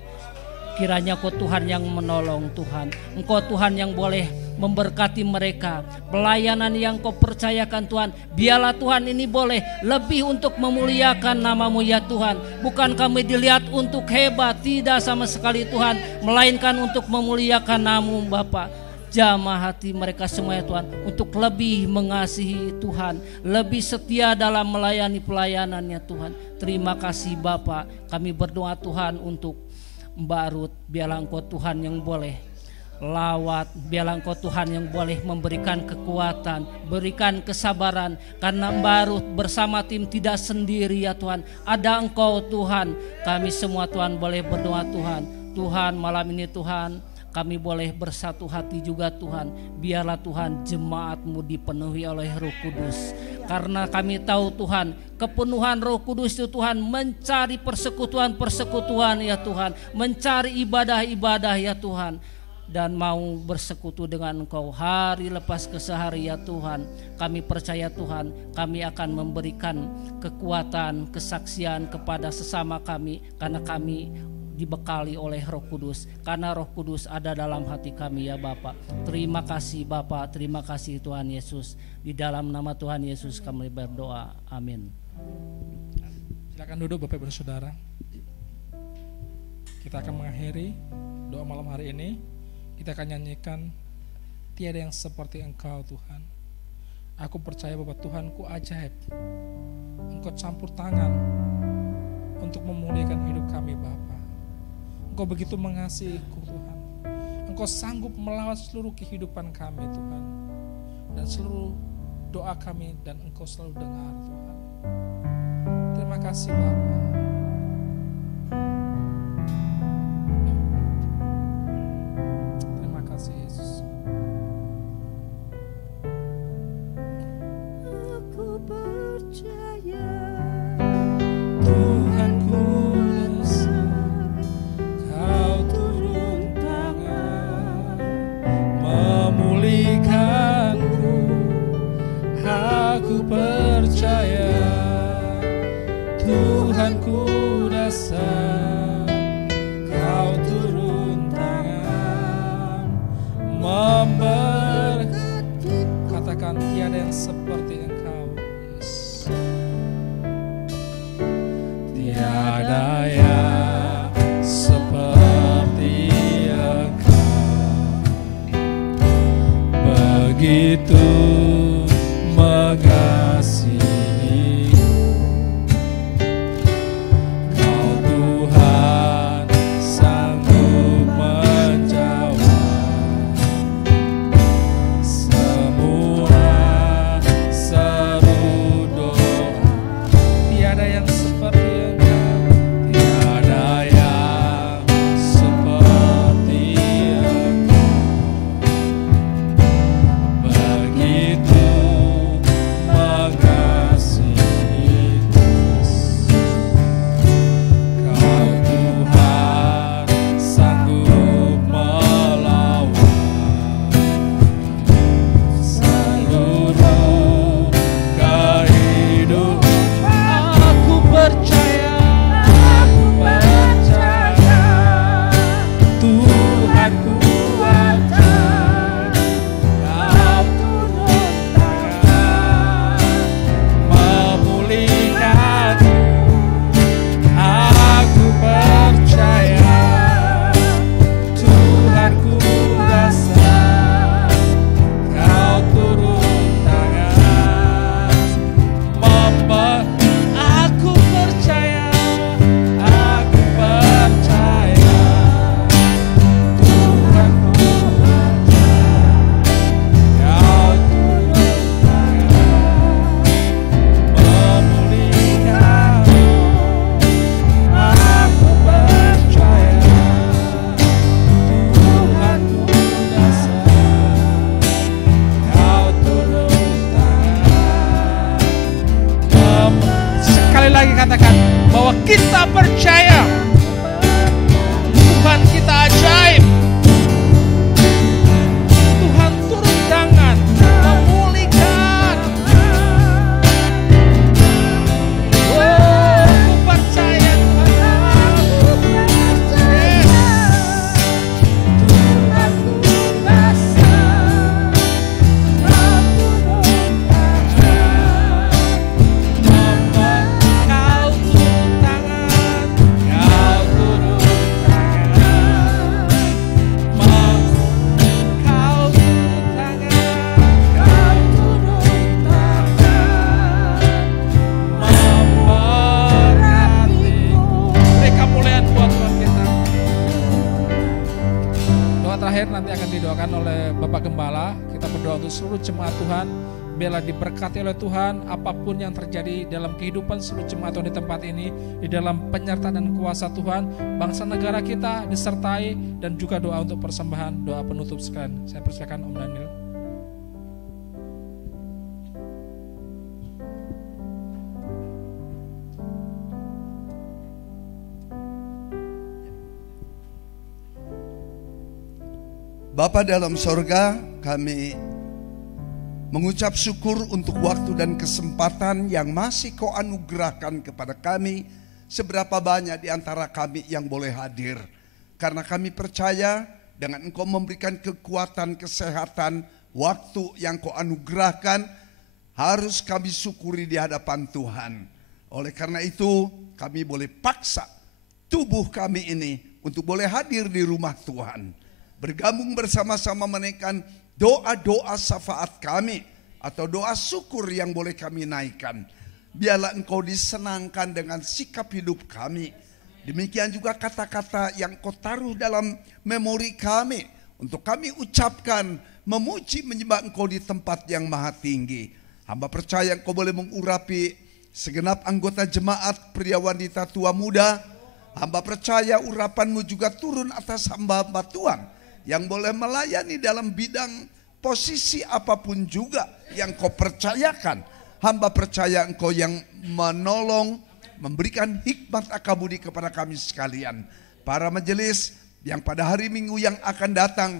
Kiranya Engkau Tuhan yang menolong Tuhan. Engkau Tuhan yang boleh memberkati mereka. Pelayanan yang Kau percayakan Tuhan. Biarlah Tuhan ini boleh lebih untuk memuliakan nama-Mu ya Tuhan. Bukan kami dilihat untuk hebat, tidak sama sekali Tuhan. Melainkan untuk memuliakan nama-Mu Bapa. Jamah hati mereka semua ya Tuhan, untuk lebih mengasihi Tuhan, lebih setia dalam melayani pelayanannya Tuhan. Terima kasih Bapa. Kami berdoa Tuhan untuk Mbak Ruth, biarlah Engkau Tuhan yang boleh lawat, biarlah Engkau Tuhan yang boleh memberikan kekuatan, berikan kesabaran, karena Mbak Ruth bersama tim tidak sendiri ya Tuhan, ada Engkau Tuhan. Kami semua Tuhan boleh berdoa Tuhan, Tuhan, malam ini Tuhan, kami boleh bersatu hati juga Tuhan. Biarlah Tuhan jemaat-Mu dipenuhi oleh Roh Kudus. Karena kami tahu Tuhan, kepenuhan Roh Kudus itu Tuhan mencari persekutuan-persekutuan ya Tuhan. Mencari ibadah-ibadah ya Tuhan. Dan mau bersekutu dengan Engkau hari lepas ke sehari ya Tuhan. Kami percaya Tuhan, kami akan memberikan kekuatan, kesaksian kepada sesama kami. Karena kami dibekali oleh Roh Kudus, karena Roh Kudus ada dalam hati kami ya Bapa. Terima kasih Bapa, terima kasih Tuhan Yesus. Di dalam nama Tuhan Yesus kami berdoa, amin. Silakan duduk Bapak Ibu Saudara. Kita akan mengakhiri doa malam hari ini. Kita akan nyanyikan tiada yang seperti Engkau Tuhan. Aku percaya bahwa Tuhanku ajaib. Engkau campur tangan untuk memulihkan hidup kami Bapa. Engkau begitu mengasihiku Tuhan. Engkau sanggup melawat seluruh kehidupan kami Tuhan. Dan seluruh doa kami dan Engkau selalu dengar Tuhan. Terima kasih Bapa. Terima kasih Yesus. Aku percaya Tuhanku dasar, Kau turun tangan memulihkanku. Aku percaya Tuhanku dasar, Kau turun tangan memberkati. Katakan tiada yang seperti Engkau Yesus. Tiada yang seperti Engkau, begitu mengasihiku. Kau Tuhan sanggup menjawab semua seru doa. Tiada yang seperti Engkau, tiada yang seperti Engkau, begitu mengasihiku. Kau Tuhan sanggup melawan seluruh kehidupan. Aku percaya Tuhanku ajaib. Kau turun tangan memulihkanku. Aku percaya Tuhanku dasar, Kau turun tangan aku percaya Tuhanku Kau turun tangan memulihkanku. Aku percaya Tuhanku dasar, Kau turun tangan. Sekali lagi katakan bahwa kita percaya Tuhan kita ajaib. Tuhan turun tangan memulihkan. Aku percaya Tuhan. Yes. Tuhanku dasar, Kau turun tangan. Kau turun tangan, Kau turun tangan. Kau turun tangan, Kau turun tangan. Memberkatiku. Beri kemuliaan buat Tuhan kita. Doa terakhir nanti akan didoakan oleh Bapak Gembala. Kita berdoa untuk seluruh jemaat Tuhan biarlah diberkati oleh Tuhan apapun yang terjadi dalam kehidupan seluruh jemaat Tuhan di tempat ini, di dalam penyertaan dan kuasa Tuhan, bangsa negara kita disertai, dan juga doa untuk persembahan, doa penutup sekalian. Saya persilakan Om Daniel. Bapa dalam sorga, kami mengucap syukur untuk waktu dan kesempatan yang masih Kau anugerahkan kepada kami. Seberapa banyak di antara kami yang boleh hadir, karena kami percaya dengan Engkau memberikan kekuatan, kesehatan, waktu yang Kau anugerahkan, harus kami syukuri di hadapan Tuhan. Oleh karena itu, kami boleh paksa tubuh kami ini untuk boleh hadir di rumah Tuhan, bergabung bersama-sama menaikkan doa-doa syafaat kami atau doa syukur yang boleh kami naikkan. Biarlah Engkau disenangkan dengan sikap hidup kami. Demikian juga kata-kata yang Kau taruh dalam memori kami untuk kami ucapkan, memuji menyembah Engkau di tempat yang maha tinggi. Hamba percaya Engkau boleh mengurapi segenap anggota jemaat, pria wanita tua muda. Hamba percaya urapan-Mu juga turun atas hamba-hamba Tuhan yang boleh melayani dalam bidang posisi apapun juga yang Kau percayakan. Hamba percaya Engkau yang menolong, memberikan hikmat akabudi kepada kami sekalian. Para majelis yang pada hari Minggu yang akan datang,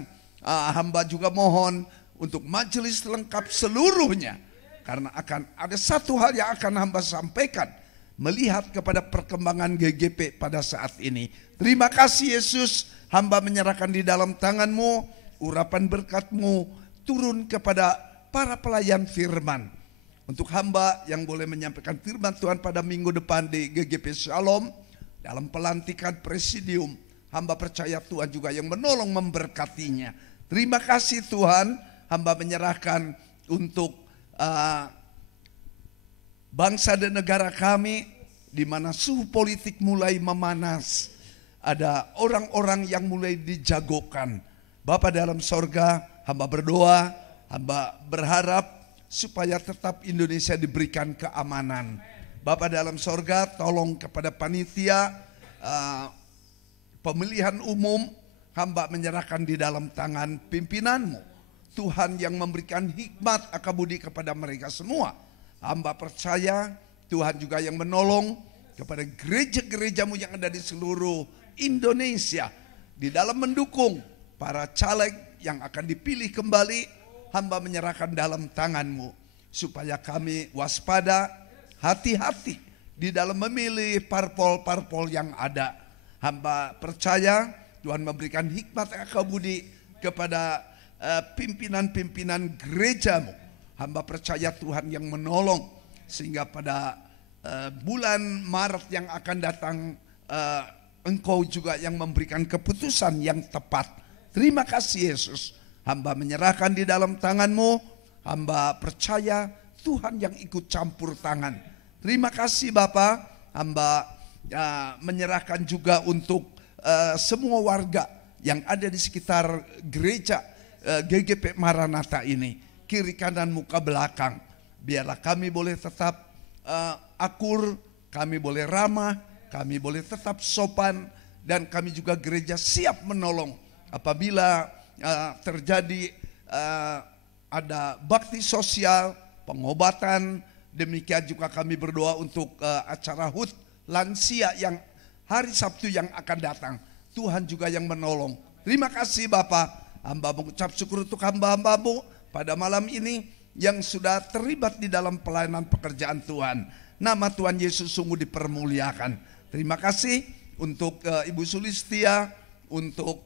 hamba juga mohon untuk majelis lengkap seluruhnya. Karena akan ada satu hal yang akan hamba sampaikan, melihat kepada perkembangan GGP pada saat ini. Terima kasih Yesus. Hamba menyerahkan di dalam tangan-Mu, urapan berkat-Mu turun kepada para pelayan firman. Untuk hamba yang boleh menyampaikan firman Tuhan pada minggu depan di GGP Shalom, dalam pelantikan presidium, hamba percaya Tuhan juga yang menolong memberkatinya. Terima kasih Tuhan, hamba menyerahkan untuk bangsa dan negara kami, di mana suhu politik mulai memanas. Ada orang-orang yang mulai dijagokan. Bapa dalam sorga, hamba berdoa, hamba berharap supaya tetap Indonesia diberikan keamanan. Bapa dalam sorga, tolong kepada panitia pemilihan umum, hamba menyerahkan di dalam tangan pimpinan-Mu. Tuhan yang memberikan hikmat akabudi kepada mereka semua. Hamba percaya Tuhan juga yang menolong kepada gereja-gereja-Mu yang ada di seluruh Indonesia di dalam mendukung para caleg yang akan dipilih kembali. Hamba menyerahkan dalam tangan-Mu supaya kami waspada, hati-hati di dalam memilih parpol-parpol yang ada. Hamba percaya Tuhan memberikan hikmat akabudi kepada pimpinan-pimpinan gereja-Mu. Hamba percaya Tuhan yang menolong sehingga pada bulan Maret yang akan datang, Engkau juga yang memberikan keputusan yang tepat. Terima kasih Yesus. Hamba menyerahkan di dalam tangan-Mu. Hamba percaya Tuhan yang ikut campur tangan. Terima kasih Bapa. Hamba menyerahkan juga untuk semua warga yang ada di sekitar gereja GGP Maranatha ini. Kiri kanan muka belakang. Biarlah kami boleh tetap akur, kami boleh ramah, kami boleh tetap sopan, dan kami juga gereja siap menolong apabila terjadi ada bakti sosial, pengobatan. Demikian juga kami berdoa untuk acara HUT lansia yang hari Sabtu yang akan datang. Tuhan juga yang menolong. Terima kasih Bapa. Hamba mengucap syukur untuk hamba-hamba-Mu pada malam ini yang sudah terlibat di dalam pelayanan pekerjaan Tuhan. Nama Tuhan Yesus sungguh dipermuliakan. Terima kasih untuk Ibu Sulistia, untuk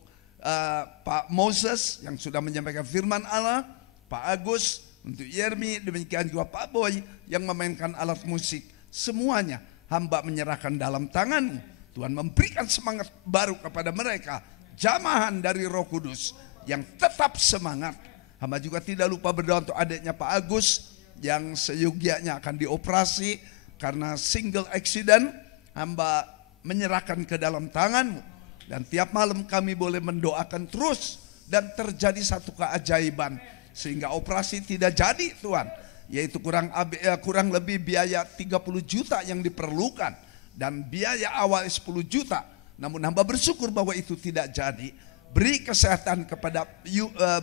Pak Moses yang sudah menyampaikan firman Allah, Pak Agus, untuk Yermi, demikian juga Pak Boy yang memainkan alat musik. Semuanya hamba menyerahkan dalam tangan. Tuhan memberikan semangat baru kepada mereka, jamahan dari Roh Kudus yang tetap semangat. Hamba juga tidak lupa berdoa untuk adiknya Pak Agus yang seyogianya akan dioperasi karena single accident. Hamba menyerahkan ke dalam tangan-Mu. Dan tiap malam kami boleh mendoakan terus. Dan terjadi satu keajaiban. Sehingga operasi tidak jadi Tuhan. yaitu kurang lebih biaya 30 juta yang diperlukan dan biaya awal 10 juta. Namun hamba bersyukur bahwa itu tidak jadi. Beri kesehatan kepada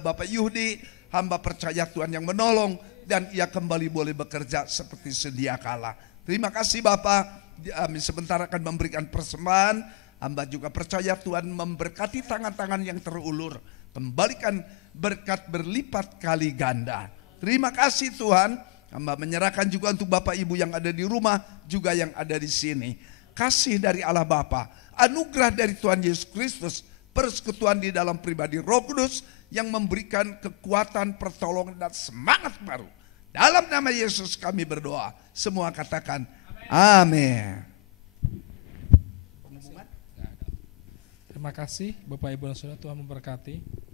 Bapak Yudi, hamba percaya Tuhan yang menolong dan ia kembali boleh bekerja seperti sedia kala. Terima kasih Bapak, kami sebentar akan memberikan persembahan. Hamba juga percaya Tuhan memberkati tangan-tangan yang terulur, kembalikan berkat berlipat kali ganda. Terima kasih Tuhan. Hamba menyerahkan juga untuk Bapak Ibu yang ada di rumah, juga yang ada di sini. Kasih dari Allah Bapa, anugerah dari Tuhan Yesus Kristus, persekutuan di dalam pribadi Roh Kudus yang memberikan kekuatan, pertolongan dan semangat baru. Dalam nama Yesus kami berdoa. Semua katakan amin. Terima kasih Bapak Ibu dan Saudara, Tuhan memberkati.